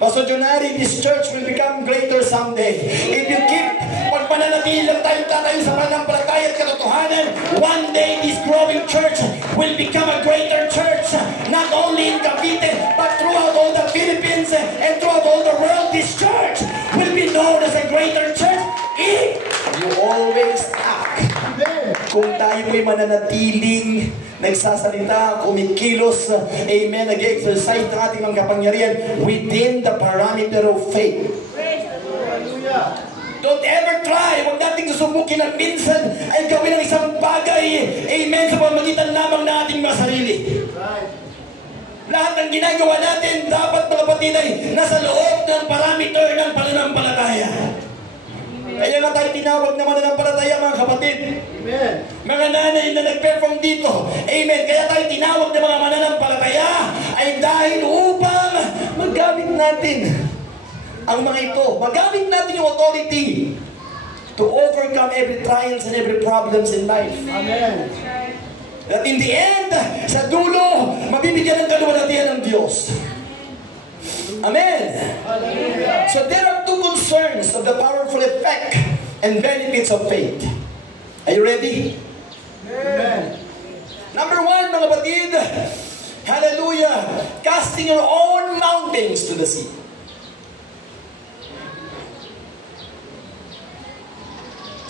Pastor Junari, this church will become greater someday. If you keep pagpananatili lang tayong tatayo sa pananampalataya at katotohanan, one day this growing church will become a greater church. Not only in Cavite, but throughout all the Philippines and throughout all the world, this church will be known as a greater church if you always act. Kung tayo ay mananatiling nagsasalita, kumikilos, amen, nag-exercise ng ating mga kapangyarihan within the parameter of faith. Hallelujah. Don't ever try, huwag nating susubukin na minsan ay gawin ang isang bagay, amen, sa pamagitan lamang ng ating mga sarili. Right. Lahat ng ginagawa natin, dapat mga kapatid, ay nasa loob ng parameter ng pananampalataya. Kaya nga tayo tinawag na mananampalataya, mga kapatid. Amen. Mga nanay na nag-perform dito, amen, kaya tayo tinawag na mga mananampalataya ay dahil upang magamit natin ang mga ito. Magamit natin yung authority to overcome every trials and every problems in life. Amen. That in the end, sa dulo, mabibigyan ng kaluwalhatian ng Diyos. Amen. Hallelujah. So there are two concerns of the powerful effect and benefits of faith. Are you ready? Amen. Number one, mga batid, hallelujah, casting your own mountains to the sea.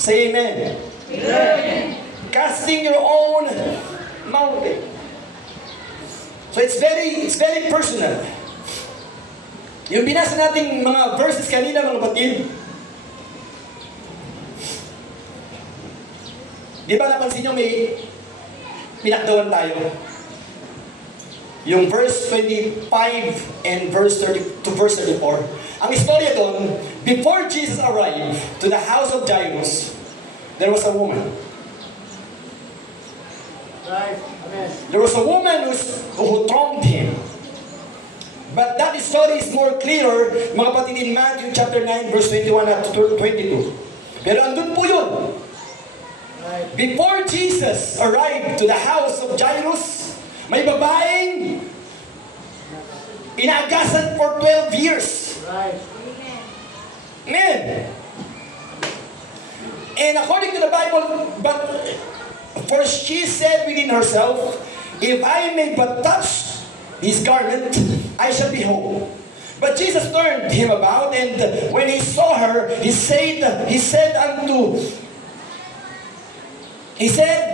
Say amen. Amen. Casting your own mountain. So it's very personal. Yung binasa nating mga verses kanina, mga batid, di ba napansin nyo may pinakdawan tayo? Yung verse 25 and verse 30 to verse 34. Ang istorya doon, before Jesus arrived to the house of Jairus, there was a woman. Right. Amen. There was a woman who thronged him. But that story is more clearer, mga kapatid, in Matthew chapter 9, verse 21 at 22. Pero andun po yun. Right. Before Jesus arrived to the house of Jairus, may babaeng inaagasan for 12 years. Right. Amen. And according to the Bible, but for she said within herself, if I may but touch his garment, I shall be whole. But Jesus turned him about, and when he saw her, he said,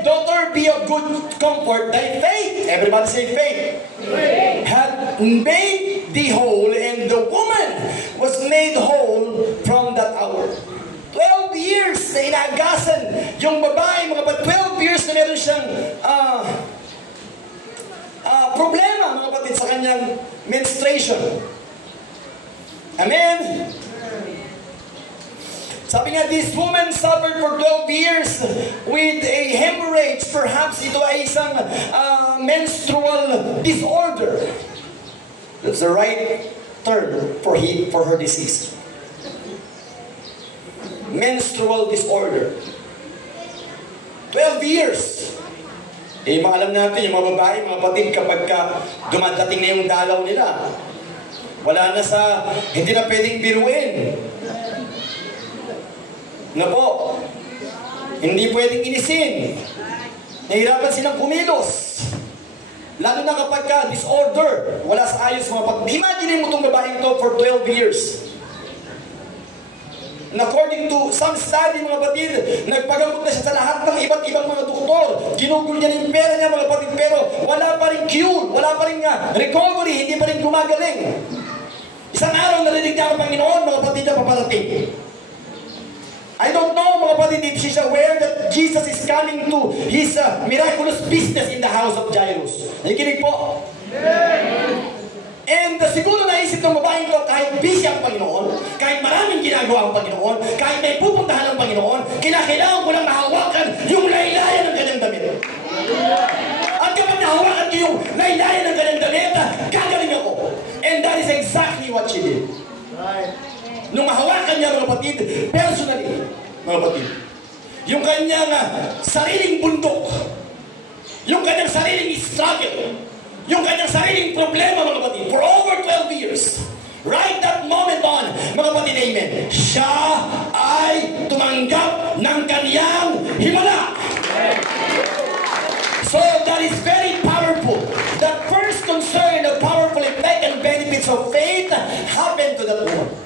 daughter, be of good comfort, thy faith, everybody say faith, had made thee whole, and the woman was made whole from that hour. 12 years na inagasan yung babae, mga 12 years na meron siyang problema, mga kapatid, sa kanyang menstruation. Amen? Sabi nga, this woman suffered for 12 years with a hemorrhage. Perhaps ito ay isang menstrual disorder. That's the right term for her disease. menstrual disorder. 12 years. Eh, alam natin, yung mga babae, mga patid, kapag dumadating na yung dalaw nila, wala na sa, hindi na pwedeng biruin. Na po, hindi pwedeng inisin. Nahirapan silang kumilos. Lalo na kapag disorder, wala sa ayos mga patid. Imagine mo itong babaeng ito for 12 years. And according to some study mga batid, nagpagamot na siya sa lahat ng iba't ibang mga doktor. Ginugol niya yung pera niya mga batid, pero wala pa rin cure, wala pa rin recovery, hindi pa rin gumagaling. Isang araw narinig niya ang Panginoon, mga batid na paparating. I don't know mga batid if she's aware that Jesus is coming to His miraculous business in the house of Jairus. Nakikinig po? And siguro naisip ng babaeng ko, kahit busy ang Panginoon, kahit maraming ginagawa ang Panginoon, kahit may pupuntahan ang Panginoon, kinakailangan ko lang mahawakan yung laylayan ng kanyang damit. At kapag nahawakan ko yung laylayan ng kanyang damit, gagaling ako. And that is exactly what she did. Nung mahawakan niya mga kapatid, personally, mga kapatid, yung kanyang sariling bundok, yung kanyang sariling struggle, yung kanyang sariling problema mga kapatid, for over 12 years, right that moment on, mga kapatid, amen, siya ay tumanggap ng kanyang himala. So that is very powerful. That first concern, the powerful effect and benefits of faith happened to that woman.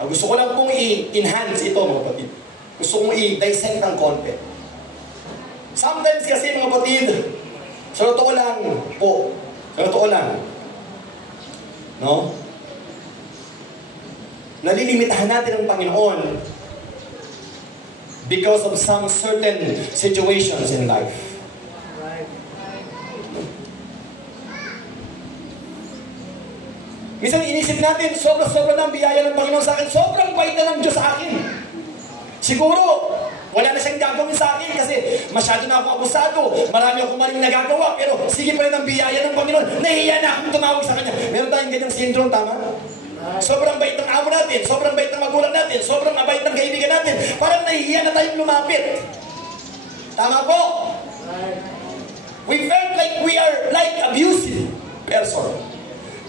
Gusto ko lang pong i-enhance ito mga kapatid. Gusto kong i-dissect ng konti. Sometimes kasi mga kapatid, sa totoo lang po, sa totoo lang, no? Nalilimitahan natin ang Panginoon because of some certain situations in life. Minsan inisip natin, sobra-sobra ng biyaya ng Panginoon sa akin, sobrang bait na ng Diyos sa akin. Siguro, wala na siyang gagawin sa akin kasi masyado na ako abusado, marami akong maling nagagawa, pero sige pa rin ang biyaya ng Panginoon, nahihiya na akong tumawag sa Kanya. Meron tayong ganyang syndrome, tama? Sobrang bait ng amo natin, sobrang bait ng magulang natin, sobrang mabait ng kaibigan natin, parang nahihiya na tayong lumapit. Tama po? We felt like we are like abusive person.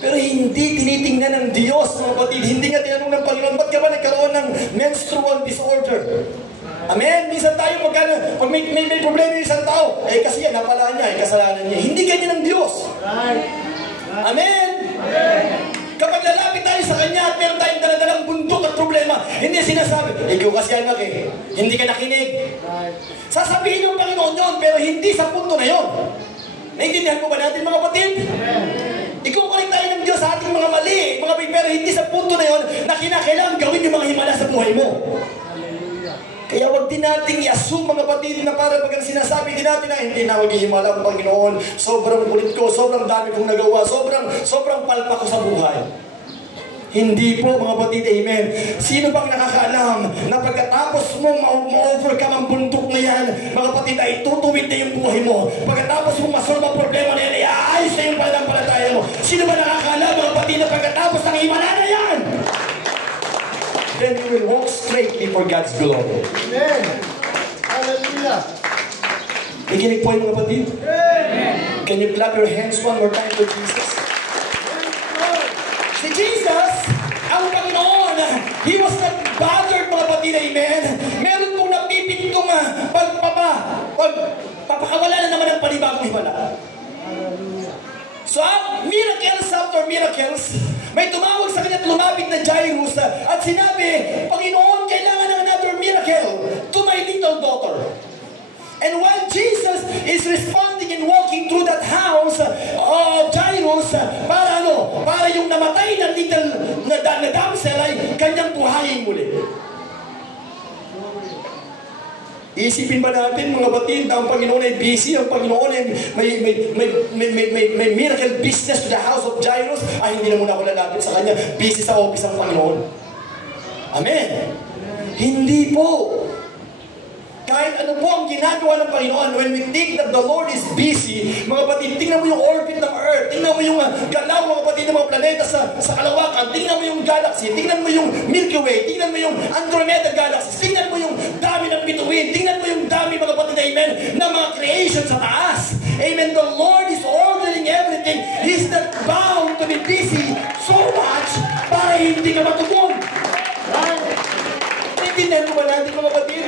Pero hindi tinitingnan ng Diyos, mga kapatid. Hindi nga tinanong ng Panginoon, ba't ka ba nagkaroon ng menstrual disorder? Amen? Minsan tayo, pag may problema yung isang tao, kasi yan, napala niya, kasalanan niya. Hindi ganyan ang Diyos. Amen? Kapag lalapit tayo sa Kanya at meron tayong daladalang bundok at problema, hindi sinasabi, ikaw kasi anak hindi ka nakinig. Sasabihin yung Panginoon yun, pero hindi sa punto na yun. Naintindihan mo ba natin mga kapatid? Ikukulit tayo ng Diyos sa ating mga mali, mga pero hindi sa punto na yun na kinakailangan gawin yung mga himala sa buhay mo. Kaya wag din nating i-assume mga kapatid na para pag sinasabi din natin na hindi na maghihimala ang Panginoon, sobrang kulit ko, sobrang dami kong nagawa, sobrang palpa ko sa buhay. Hindi po mga kapatid, amen. Sino bang nakakaalam na pagkatapos mong ma-overcome ang bundok na yan, mga kapatid, ay tutuwid na yung buhay mo. Pagkatapos mong masolve ang problema na yan, ay aayos na yung pananampalataya mo. Sino ba nakakaalam mga kapatid na pagkatapos ng himala na yan, then you will walk straight before God's glory. Amen. Hallelujah. Nakikinig po yung mga kapatid? Amen. Can you clap your hands one more time for Jesus? Si Jesus, ang Panginoon, He was not bothered mga kapatid, amen. Meron pong napipintong pagpapakawala na naman ng panibagong himala. So, miracles after miracles, may tumawag sa kanya at lumapit na Jairus at sinabi, Panginoon, kailangan ng another miracle to my little daughter. And while Jesus is responding and walking through that house of Jairus, para yung namatay na little na damsel ay kanyang buhayin muli. Isipin ba natin mga batid na ang Panginoon ay busy, ang Panginoon ay may miracle business to the house of Jairus, hindi na muna ako lalapit sa kanya, busy sa office ang Panginoon. Amen. Hindi po. Kahit ano po ang ginagawa ng Panginoon. When we think that the Lord is busy, mga kapatid, tingnan mo yung orbit ng Earth, tingnan mo yung galaw, mga kapatid, ng mga planeta sa kalawakan, tingnan mo yung galaxy, tingnan mo yung Milky Way, tingnan mo yung Andromeda Galaxy, tingnan mo yung dami ng bituin, tingnan mo yung dami, mga kapatid, amen, na mga creation sa taas. Amen. The Lord is ordering everything. He's not bound to be busy so much para hindi ka matugon. Naiintindihan ko ba natin, mga kapatid?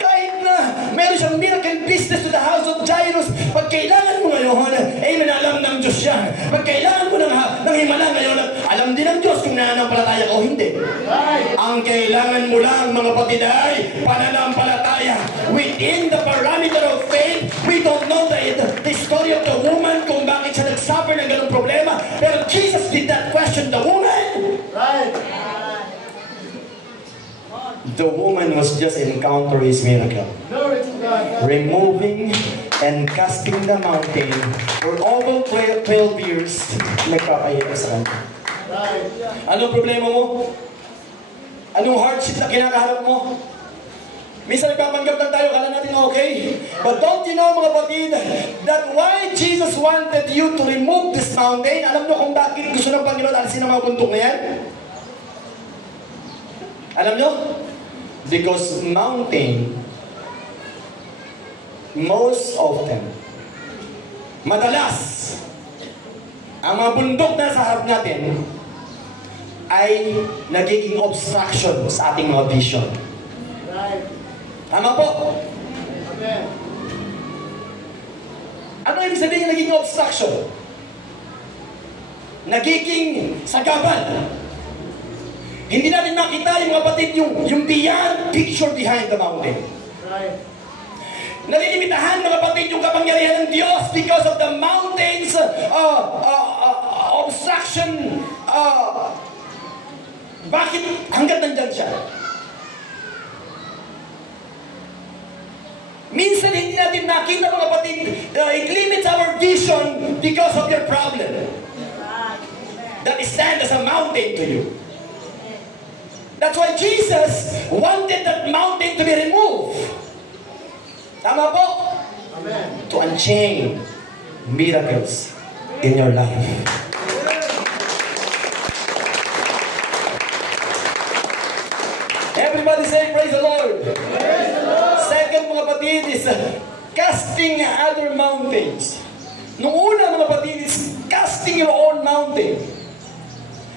Kahit na meron siyang miracle business to the house of Jairus, pag kailangan mo ngayon, amen, alam ng Diyos yan. Pag kailangan mo ng himala ngayon, alam din ng Diyos kung nananampalataya ka o hindi. Ang kailangan mo lang, mga kapatid, ay pananampalataya. Within the parameter of faith, we don't know the story of the woman kung bakit siya nagsuffer ng ganong problema. Pero Jesus did not question the woman. Right. The woman was just encounter His miracle. Glory to God. Removing and casting the mountain for over 12 years, nagpapahirap sa kanya. Right. Anong problema mo? Anong hardship na kinakaharap mo? Minsan nagpapanggap lang tayo, kala natin okay. But don't you know, mga kapatid, that why Jesus wanted you to remove this mountain? Alam nyo kung bakit gusto ng Panginoon alisin ang mga bundok na yan? Alam nyo? Because mountain, most often, madalas, ang mga bundok na sa harap natin ay nagiging obstruction sa ating mga vision. Right. Tama po? Amen. Ano ibig sabihin nagiging obstruction? Nagiging sagabal. Hindi natin makita yung mga kapatid, yung beyond picture behind the mountain. Right. Nalilimitahan mga kapatid yung kapangyarihan ng Diyos because of the mountains obstruction. Bakit hanggat nandyan siya? Minsan hindi natin nakita mga kapatid, it limits our vision because of your problem. That stand as a mountain to you. That's why Jesus wanted that mountain to be removed. Tama po? Amen. To unchain miracles in your life. Everybody say, praise the Lord. Praise the Lord. Second, mga kapatid, is casting other mountains. Nung una, mga kapatid, is casting your own mountain.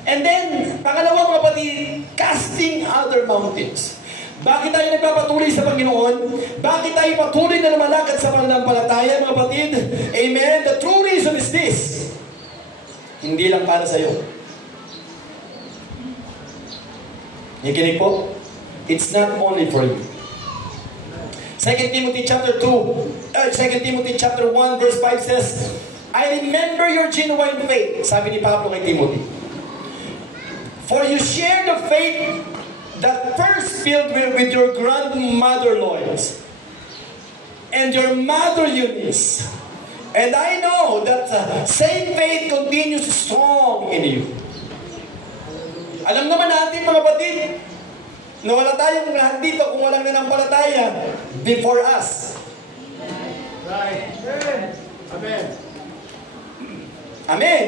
And then, pangalawa, mga kapatid, casting other mountains. Bakit tayo nagpapatuloy sa Panginoon? Bakit tayo patuloy na lumalakad sa pananampalataya, mga kapatid? Amen? The true reason is this. Hindi lang para sa iyo. Nakikinig po? It's not only for you. 2 Timothy chapter 1 verse 5 says, I remember your genuine faith. Sabi ni Pablo kay Timothy. For you share the faith that first filled with your grandmother Lois and your mother Eunice. And I know that same faith continues strong in you. Alam naman natin, mga kapatid, na wala tayong lahat dito kung walang nanampalataya before us. Right. Amen. Amen.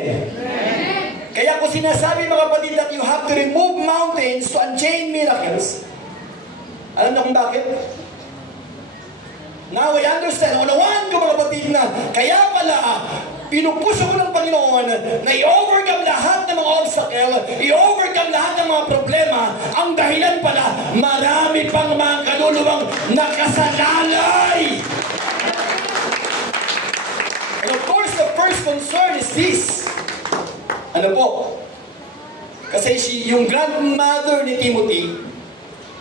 Kaya kung sinasabi, mga kapatid, that you have to remove mountains to unchain miracles, alam na kung bakit? Now I understand, unawaan ko, mga kapatid, na kaya pala, pinupuso ko ng Panginoon na i-overcome lahat ng mga obstacle, i-overcome lahat ng mga problema. Ang dahilan pala, marami pang mga kaluluwang nakasalalay. And of course, the first concern is this. Ano po? Kasi yung grandmother ni Timothy,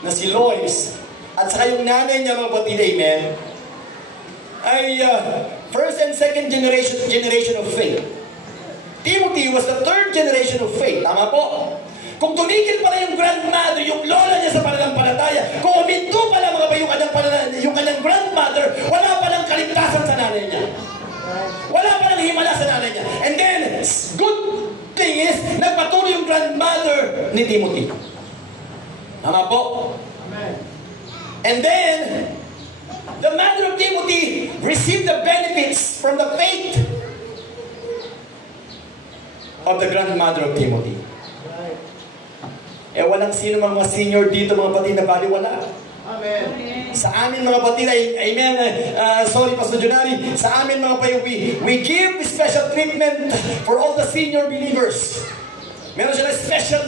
na si Lois, at saka yung nanay niya, mga kapatid, amen, ay first and second generation of faith. Timothy was the third generation of faith. Tama po? Kung tumigil pala yung grandmother, yung lola niya sa pananampalataya, kung uminto pala mga ba yung kanyang grandmother, wala palang kaligtasan sa nanay niya. Wala palang himala sa nanay niya. And then, good thing is, nagpatuloy yung grandmother ni Timothy. Tama po? Amen. And then, of the grandmother of Timothy. Walang sino mga senior dito mga kapatid na baliwala. Amen. Sa amin mga kapatid ay, amen, sorry Pastor Junari, sa amin mga kapatid, we give special treatment for all the senior believers. Meron sila special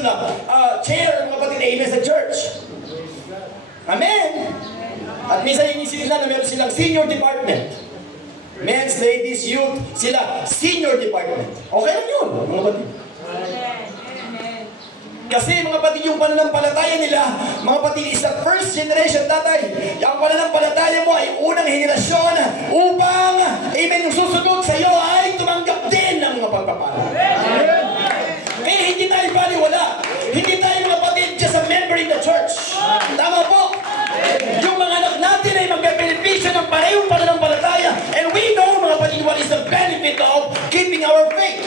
chair mga kapatid, amen, sa church. Amen. At minsan inisip nila na meron silang senior department. Men's, ladies, youth, sila senior department. Okay lang yun mga kapatid. Kasi mga kapatid, yung pananampalataya nila, mga kapatid, is the first generation, tatay. Yung pananampalataya mo ay unang henerasyon upang, amen, yung susunod sa iyo ay tumanggap din ng mga pagpapala. Kaya hindi tayo baliwala. Hindi tayo mga kapatid just a member in the church. Tama po. Yung mga anak natin ay magbe-benepisyo ng parehong pananampalataya. And we know mga kapatid what is the benefit of keeping our faith.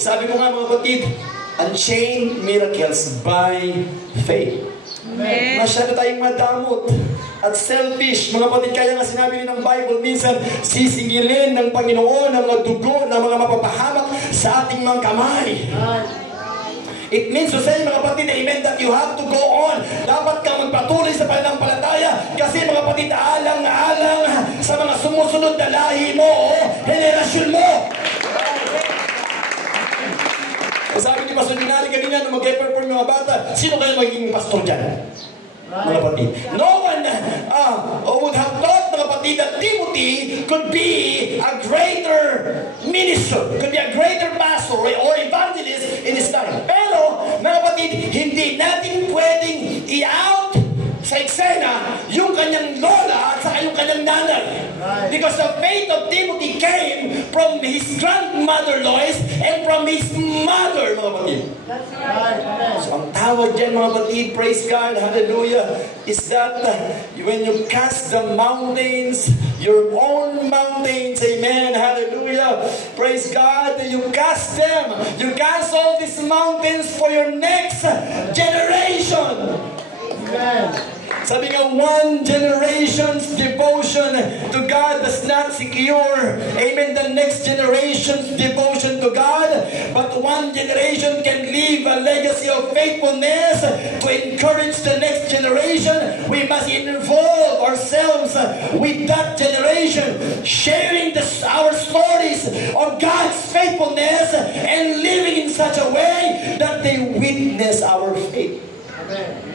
Sabi ko nga mga kapatid, unchained miracles by faith. Amen. Masyado tayong madamot at selfish. Mga kapatid, kaya nga sinabi rin ng Bible, minsan sisingilin ng Panginoon ang mga dugo na mga mapapahamak sa ating mga kamay. It means to say, mga kapatid, amen, that you have to go on. Dapat kang magpatuloy sa pananampalataya kasi mga kapatid, alang-alang sa mga sumusunod na lahi mo o henerasyon mo. Sabi ni Pastor Dinari kanina na mag-perform yung mga bata, sino kayo magiging pastor dyan? Mga kapatid. No one would have thought, mga kapatid, that Timothy could be a greater minister, could be a greater pastor or evangelist in his time. Pero, mga kapatid, hindi natin pwedeng i-out sa eksena yung kanyang lola at saka yung kanyang nanay. Because the faith of Timothy came from his grandmother Lois and from his mother, mga kapatid. So ang tawag dyan, mga kapatid, praise God, hallelujah, is that when you cast the mountains, your own mountains, amen, hallelujah, praise God, you cast them, you cast all these mountains for your next generation. Amen. Sabi nga, one generation's devotion to God does not secure, amen, the next generation's devotion to God, but one generation can leave a legacy of faithfulness to encourage the next generation. We must involve ourselves with that generation, sharing our stories of God's faithfulness and living in such a way that they witness our faith. Amen.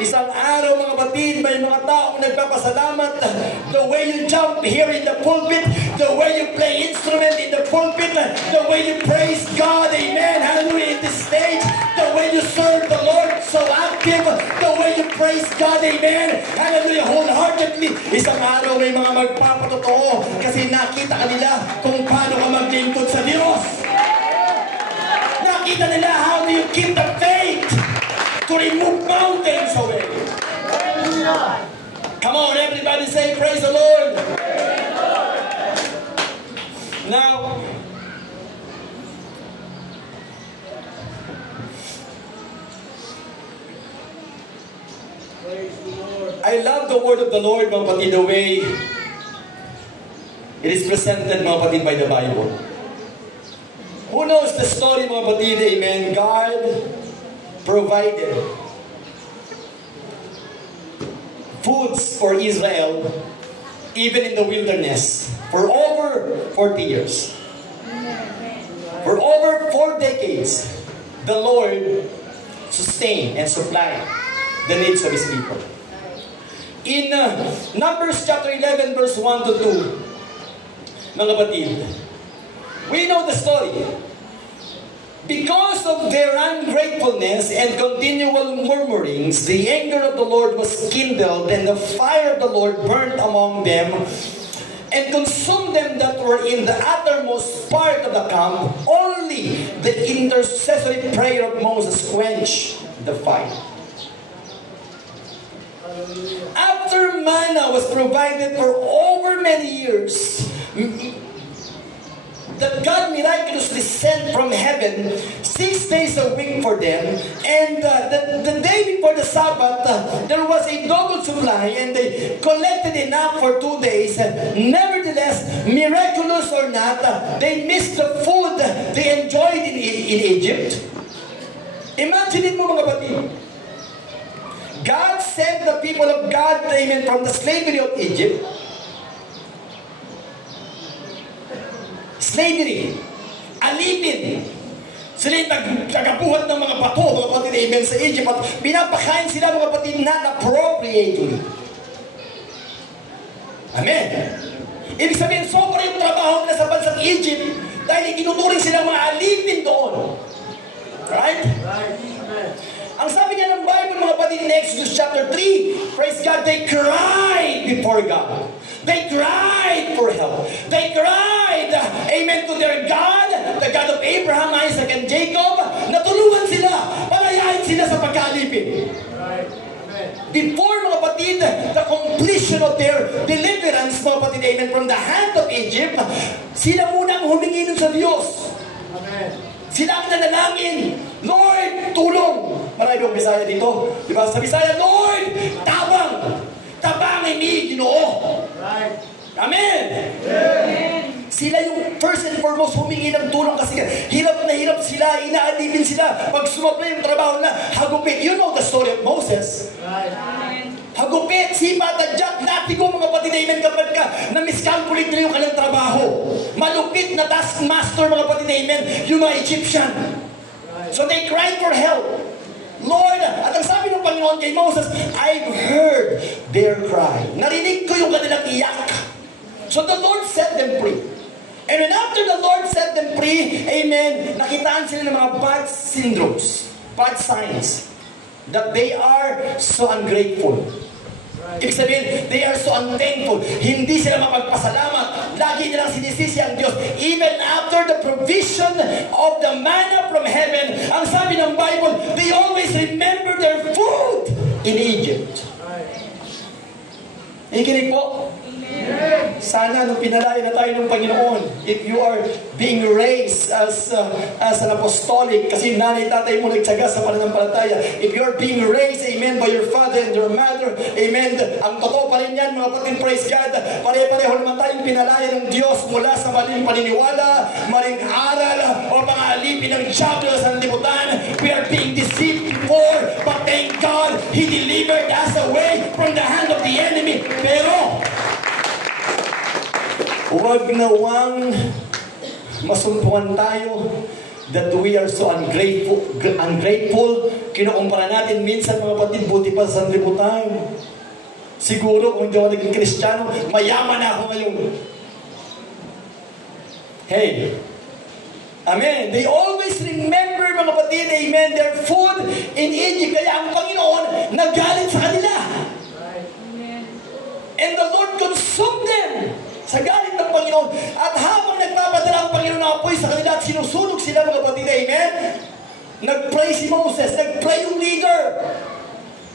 Isang araw, mga kapatid, may mga taong nagpapasalamat. The way you jump here in the pulpit, the way you play instrument in the pulpit, the way you praise God, amen, hallelujah, in this stage, the way you serve the Lord so active, the way you praise God, amen, hallelujah, wholeheartedly. Isang araw may mga magpapatotoo kasi nakita kanila kung paano ka maglingkod sa Diyos. Nakita nila how do you keep the faith to remove mountains away. Come on, everybody say, praise the Lord. Praise the Lord. Now, Praise the Lord. I love the word of the Lord, mga kapatid, the way it is presented, mga kapatid, by the Bible. Who knows the story, mga kapatid, amen? God provided foods for Israel even in the wilderness for over 40 years. For over 4 decades, the Lord sustained and supplied the needs of His people. In Numbers chapter 11 verse 1 to 2, mga kapatid, we know the story. Because of their ungratefulness and continual murmurings, the anger of the Lord was kindled, and the fire of the Lord burnt among them, and consumed them that were in the uttermost part of the camp. Only the intercessory prayer of Moses quenched the fire. After manna was provided for over many years, that God miraculously sent from heaven 6 6 days a week for them. And the day before the Sabbath, there was a double supply and they collected enough for 2 days. Nevertheless, miraculous or not, they missed the food they enjoyed in Egypt. Imagine mo mga kapatid. God saved the people of God, amen, from the slavery of Egypt. Slavery. Alipin. Sila yung tagabuhat ng mga bato, mga kapatid, amen, sa Egypt. At pinapakain sila, mga kapatid, not appropriately. Amen. Ibig sabihin, sobra yung trabaho nila sa bansang Egypt dahil itinuturing silang mga alipin doon. Right? Ang sabi nga ng Bible, mga kapatid, in Exodus chapter 3, praise God, they cried before God. They cried for help. They cried, amen, to their God, the God of Abraham, Isaac, and Jacob. Natulungan sila, palayain sila sa pagkalipin. Before, mga kapatid, the completion of their deliverance, mga kapatid, amen, from the hand of Egypt, sila muna ang humingi nun sa Diyos. Amen. Sila ang nanalangin, Lord, tulong. Marami yung Bisaya dito. Diba? Sa Bisaya, Lord, tabang. Tabangin ni Ginoo. Right. Amen. Amen. Sila yung first and foremost humingi ng tulong kasi hirap na hirap sila, inaalipin sila. Pag sumapla yung trabaho na, hagupit. You know the story of Moses. Right. Hagupit, sipa, tadyak, latigo, mga kapatid, amen, kapag ka na-miscalculate nila yung kanilang trabaho. Malupit na taskmaster, mga kapatid, amen, yung mga Egyptian. So they cried for help. Lord, at ang sabi ng Panginoon kay Moses, I've heard their cry. Narinig ko yung kanilang iyak. So the Lord set them free. And then after the Lord set them free, amen, nakitaan sila ng mga bad syndromes, bad signs, that they are so ungrateful. Ibig sabihin, they are so unthankful. Hindi sila mapagpasalamat. Lagi nilang sinisisi ang Diyos. Even after the provision of the manna from heaven, ang sabi ng Bible, they always remember their food in Egypt. Ikinig po. Sana nung pinalaya na tayo ng Panginoon, if you are being raised as an apostolic, kasi nanay tatay mo nagtsaga sa pananampalataya, if you are being raised, amen, by your father and your mother, amen, ang totoo pa rin yan, mga kapatid, praise God, pare-pareho naman tayong pinalaya ng Diyos mula sa maling paniniwala, maling aral, o mga alipin ng diablo sa libutan. We are being deceived before, but thank God, He delivered us away from the hand of the enemy. Pero huwag nawang masumpuan tayo that we are so ungrateful. Kinukumpara natin minsan, mga kapatid, buti pa sa sanlibutan. Siguro kung hindi ako naging Kristiyano, mayaman na ako ngayon. Hey, amen. They always remember, mga kapatid, amen, their food in Egypt. Kaya ang Panginoon nagalit sa kanila. And the Lord consumed them sa galit ng Panginoon. At habang nagpapadala ang Panginoon ng apoy sa kanila at sinusunog sila, mga kapatid, amen, nag-pray si Moses, nag-pray yung leader.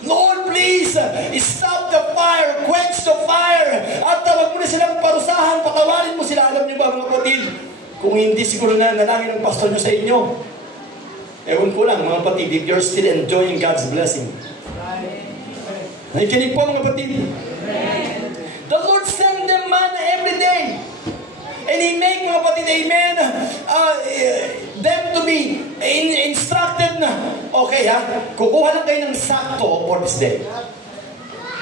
Lord, please, stop the fire, quench the fire, at wag mo na silang parusahan, patawarin mo sila. Alam niyo ba, mga kapatid, kung hindi siguro na nalangin ng pastor nyo sa inyo, ewan ko lang, mga kapatid, if you're still enjoying God's blessing. Nakikinig po, mga kapatid. The Lord sent them manna every day. And He make, mga kapatid, amen, them to be instructed na, okay ha, kukuha lang kayo ng sakto for this day.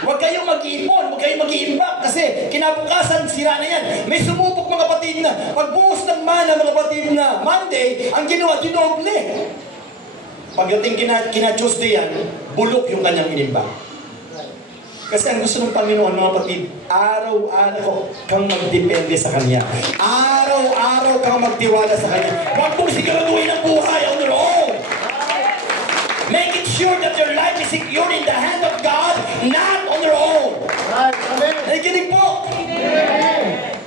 Huwag kayong mag-iipon, huwag kayong mag-iimbak, kasi kinabukasan, sira na yan. May sumubok, mga kapatid, na pagbuhos ng mana, mga kapatid, na Monday, ang ginawa, dinoble. Pagdating kina Tuesday yan, bulok yung kanyang inimbak. Kasi ang gusto ng Panginoon, mga kapatid, araw-araw kang magdepende sa Kanya. Araw-araw kang magtiwala sa Kanya. Huwag mong siguraduhin ang buhay on your own. Make it sure that your life is secure in the hand of God, not on your own. Right. Amen. Nakikinig po.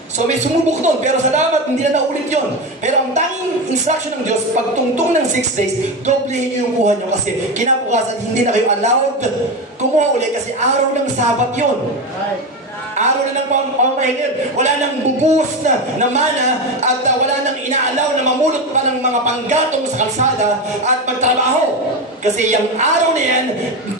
So may sumubok doon, pero salamat, hindi na naulit yun. Pero ang tanging instruction ng Diyos, pagtungtong ng 6 days, doblehin niyo yung kuha niyo kasi kinabukasan hindi na kayo allowed kumuha ulit kasi araw ng Sabat yun. Right. araw na ng pamamahinir. Wala nang bubuhos na mana at wala nang inaalaw na mamulot pa ng mga panggatong sa kalsada at magtrabaho. Kasi yung araw na yan,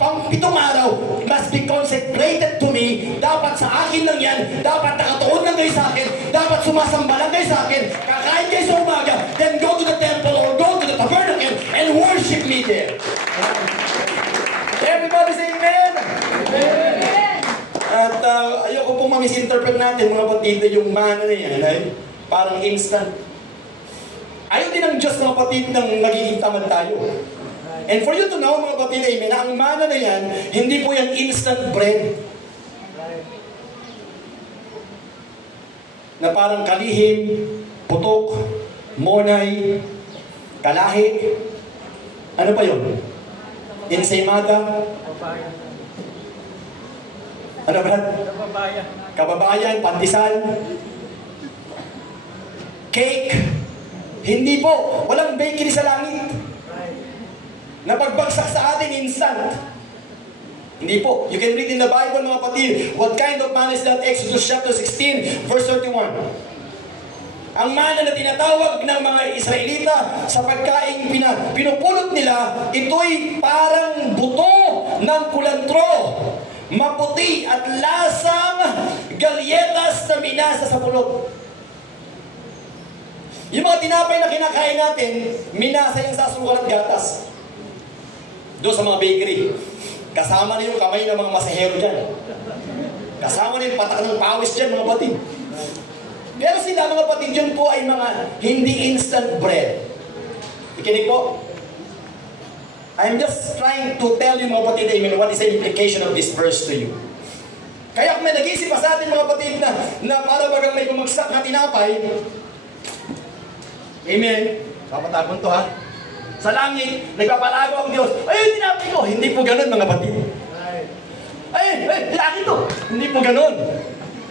pang 7 araw, must be consecrated to me. Dapat sa akin lang yan. Dapat nakatuon lang kayo sa akin. Dapat sumasamba lang kayo sa akin. Kakain kayo sa umaga. Then go to the temple or go to the tabernacle and worship me there. Everybody say amen. Amen. At ayoko pong ma-misinterpret natin mga kapatid yung mana na yan ay parang instant. Ayaw din ng Diyos mga kapatid nang nagiging tamad tayo. And for you to know mga kapatid, amen, ang mana na yan, hindi po yan instant bread. Na parang kalihim, putok, monay, kalahi. Ano pa yun? Ensaymada. Ano ba? Kababayan, pandesal. Cake. Hindi po. Walang bakery sa langit. Napagbagsak sa atin instant. Hindi po. You can read in the Bible mga kapatid. What kind of man is that? Exodus chapter 16 verse 31. Ang mana na tinatawag ng mga Israelita sa pagkaing pinupulot nila, ito'y parang buto ng kulantro, maputi at lasang galyetas na minasa sa pulot. Yung mga tinapay na kinakain natin, minasa yung sasukal at gatas. Doon sa mga bakery. Kasama na yung kamay ng mga masahero dyan. Kasama na yung patak ng pawis dyan, mga batid. Pero sila mga patid, yun po ay mga hindi instant bread. Ikinig po. I'm just trying to tell you mga patid, amen, what is the implication of this verse to you. Kaya kung may nag-isip pa sa atin mga patid na para bagang may bumagsak na tinapay, amen, papatapon to ha. Sa langit, nagpapalago ang Diyos. Ay, tinapay ko. Hindi po ganun mga patid. Ay, laki to. Hindi po ganun.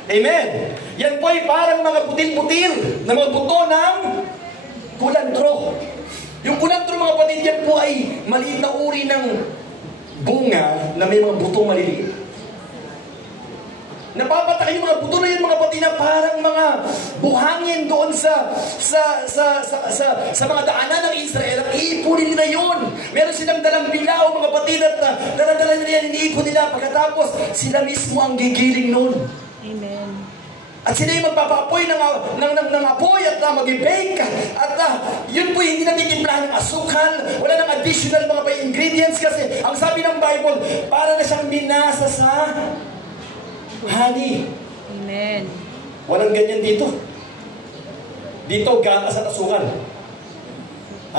Amen. Yan po ay parang mga putil-putil na mga buto ng kulantro. Yung kulantro mga patid, yan po ay maliit na uri ng bunga na may mga butong maliliit. Napapatak yung mga buto na yun mga patid na parang mga buhangin doon sa mga daanan ng Israel. Ang iipunin nila yun. Meron silang dalang bilaw mga patid at daladala nila yan, iniipon nila. Pagkatapos, sila mismo ang gigiling nun. Amen. At sila yung magpapapoy ng apoy at mag-bake. At yun po hindi natitimplahan ng asukal. Wala nang additional mga ingredients kasi ang sabi ng Bible, para na siyang minasa sa honey. Amen. Walang ganyan dito. Dito, gatas at asukal.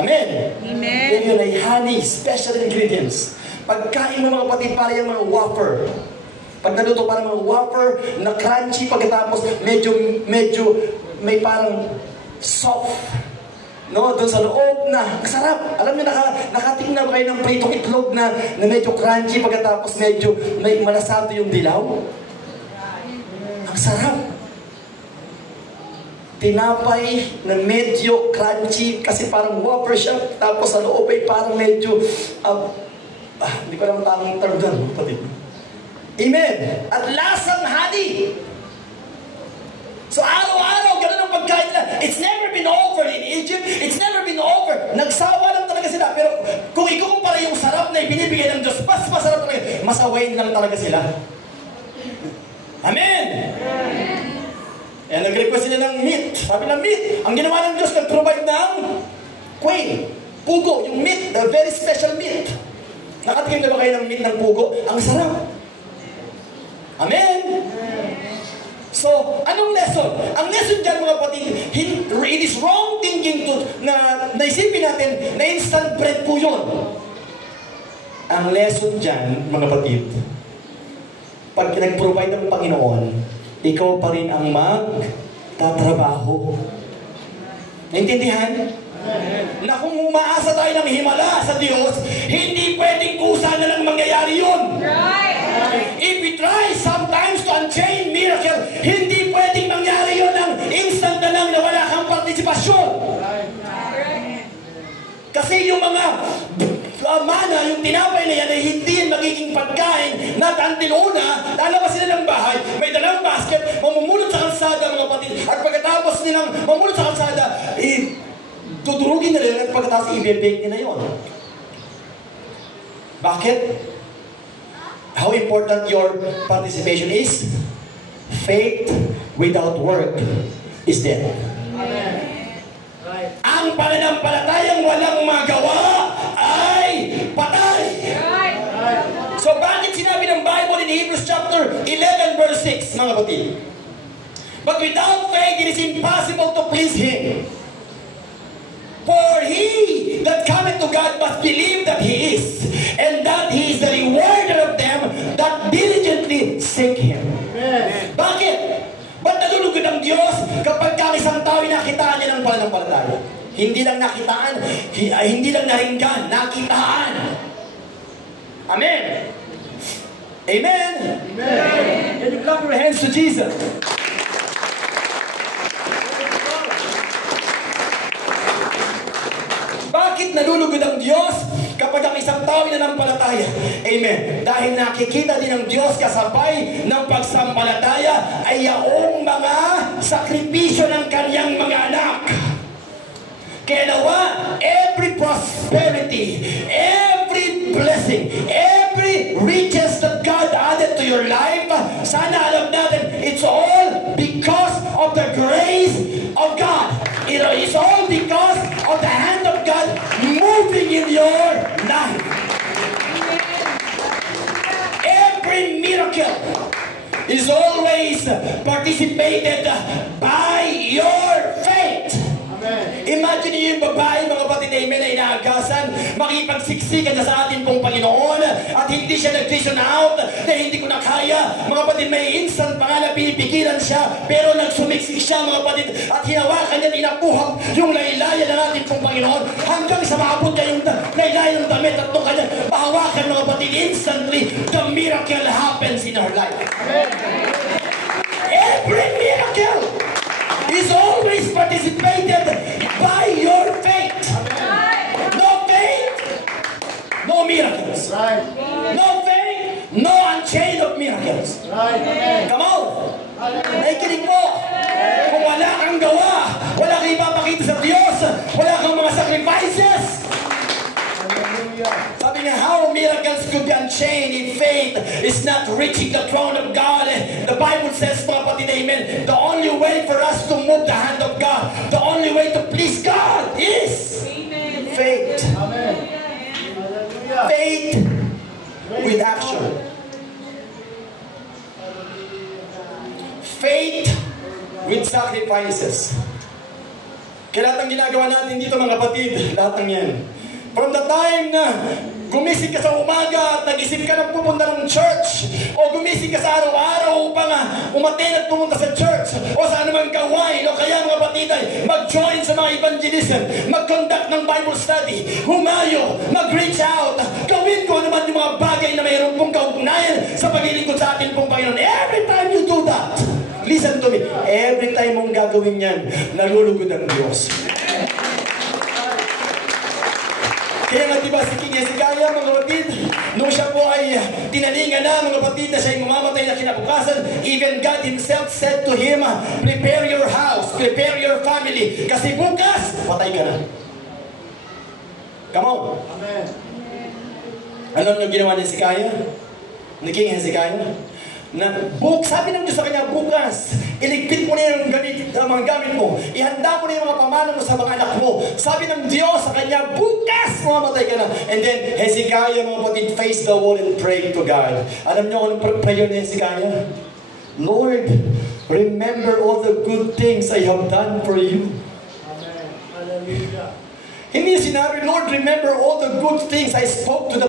Amen. Amen. Yan yun ay honey, special ingredients. Pagkain mo mga patid, para yung mga wafer. Pag naluto parang mga wafer na crunchy, pagkatapos medyo may parang soft. No, doon sa loob na sarap. Alam niyo, nakatingin na ba kayo ng pritong itlog na medyo crunchy, pagkatapos medyo may malasado yung dilaw? Ang sarap. Tinapay na medyo crunchy kasi parang wafer siya, tapos sa loob ay parang medyo hindi ko alam tamang term doon, kapatid. Amen. At lasang honey. So araw-araw, ganun ang pagkain nila. It's never been over in Egypt. It's never been over. Nagsawa lang talaga sila. Pero kung ikukumpara yung sarap na ibinibigay ng Diyos, mas masarap talaga. Masawain lang talaga sila. Amen. And nag-request sila ng meat. Sabi ng meat. Ang ginawa ng Diyos, nag-provide ng quail. Pugo, yung meat. The very special meat. Nakatikim na ba kayo ng meat ng pugo? Ang sarap. Amen? So, anong lesson? Ang lesson dyan mga kapatid, it is wrong thinking na naisipin natin na instant bread po yun. Ang lesson dyan, mga kapatid, pag nag-provide ng Panginoon, ikaw pa rin ang magtatrabaho. Naintindihan? Na kung umaasa tayo ng himala sa Diyos, hindi pwedeng kusa na lang mangyayari yun. If we try sometimes to unchain miracle, hindi pwedeng mangyari yun ng instant na lang na wala kang partisipasyon. Kasi yung mga mana, yung tinapay na yan ay hindi magiging pagkain na until una, lalabas sila ng bahay, may dalang basket, Joseph, mamumulot sa kalsada mga kapatid. At pagkatapos nilang mamulot sa kalsada, tudurugin nila at pagkatapos i-bake nila yun. Bakit? How important your participation is? Faith without work is dead. Amen. Right. Ang pananampalatayang walang magawa ay patay. Right. So bakit sinabi ng Bible in Hebrews chapter 11 verse 6, mga kapatid? But without faith it is impossible to please Him. For he that cometh to God must believe that He is, and that He is the rewarder of them that diligently seek Him. Amen. Bakit? Ba't nalulugod ang Diyos kapag isang tao nakitaan niya ng pananampalataya? Hindi lang nakitaan, hindi lang naringgan, nakitaan. Amen. Amen. Amen. Can you clap your hands to Jesus? Bakit nalulugod ang Diyos kapag ang isang tao nananampalataya? Amen. Dahil nakikita din ng Diyos kasabay ng pagsampalataya ay yaong mga sakripisyo ng kanyang mga anak. Kaya nawa, every prosperity, every blessing, every riches that God added to your life, sana alam natin, it's all because of the grace of God. It's all because of the hand of God moving in your life. Every miracle is always participated by your faith. Amen. Imagine niyo yung babae, mga kapatid, amen, na inaagasan, makipagsiksikan niya sa atin pong Panginoon, at hindi siya nag-vision out, na hindi ko na kaya. Mga kapatid, may instant pa nga na pinipigilan siya, pero nagsumiksik siya, mga kapatid, at hinawakan niya, inapuhap yung laylayan ng ating pong Panginoon, hanggang sa maabot niya yung laylayan ng damit, at nung kanya mahawakan, mga kapatid, instantly, the miracle happens in her life. Amen. Every miracle is always participated by your faith. No faith, no miracles. Right. No faith, no unchain of miracles. Right. Amen. Come on! Nakikinig mo! Kung wala kang gawa, wala kang ipapakita sa Diyos, wala kang mga sacrifices. Hallelujah. Sabi nga, how miracles could be unchained if faith is not reaching the throne of God. The Bible says, mga kapatid, amen, the only way for us to move the hand of God, the only way to please God is faith. Amen. Hallelujah. Faith with action. Faith with sacrifices. Kaya lahat ng ginagawa natin dito, mga kapatid, lahat ng yan. From the time na gumising ka sa umaga at nag-isip ka na pupunta ng church, o gumising ka sa araw-araw upang umaten at pumunta sa church, o sa anumang gawain, o kaya mga kapatid ay mag-join sa mga evangelism, mag-conduct ng Bible study, humayo, mag-reach out, gawin ko naman yung mga bagay na mayroon pong kaugnayan sa paglilingkod sa atin pong Panginoon. Every time you do that, listen to me, every time mong gagawin yan, nalulugod ang Diyos. Kaya nga diba si King Hezekiah, mga kapatid, nung siya po ay tinalingan na, mga kapatid, na siya ay mamamatay na kinabukasan, even God Himself said to him, prepare your house, prepare your family, kasi bukas, patay ka na. Come on. Amen. Alam niyo ginawa ni Hezekiah? Ni King Hezekiah? Sabi ng Diyos sa kanya, bukas, iligpit mo na yung mga gamit mo, ihanda mo na yung mga pamana mo sa mga anak mo. Sabi ng Diyos sa kanya, bukas, mamamatay ka na. And then, Hezekiah, mga kapatid, faced the wall and prayed to God. Alam niyo anong prayer ni Hezekiah? Lord, remember all the good things I have done for you. Amen. Hallelujah. Hindi sinabi, Lord, remember all the good things I spoke to the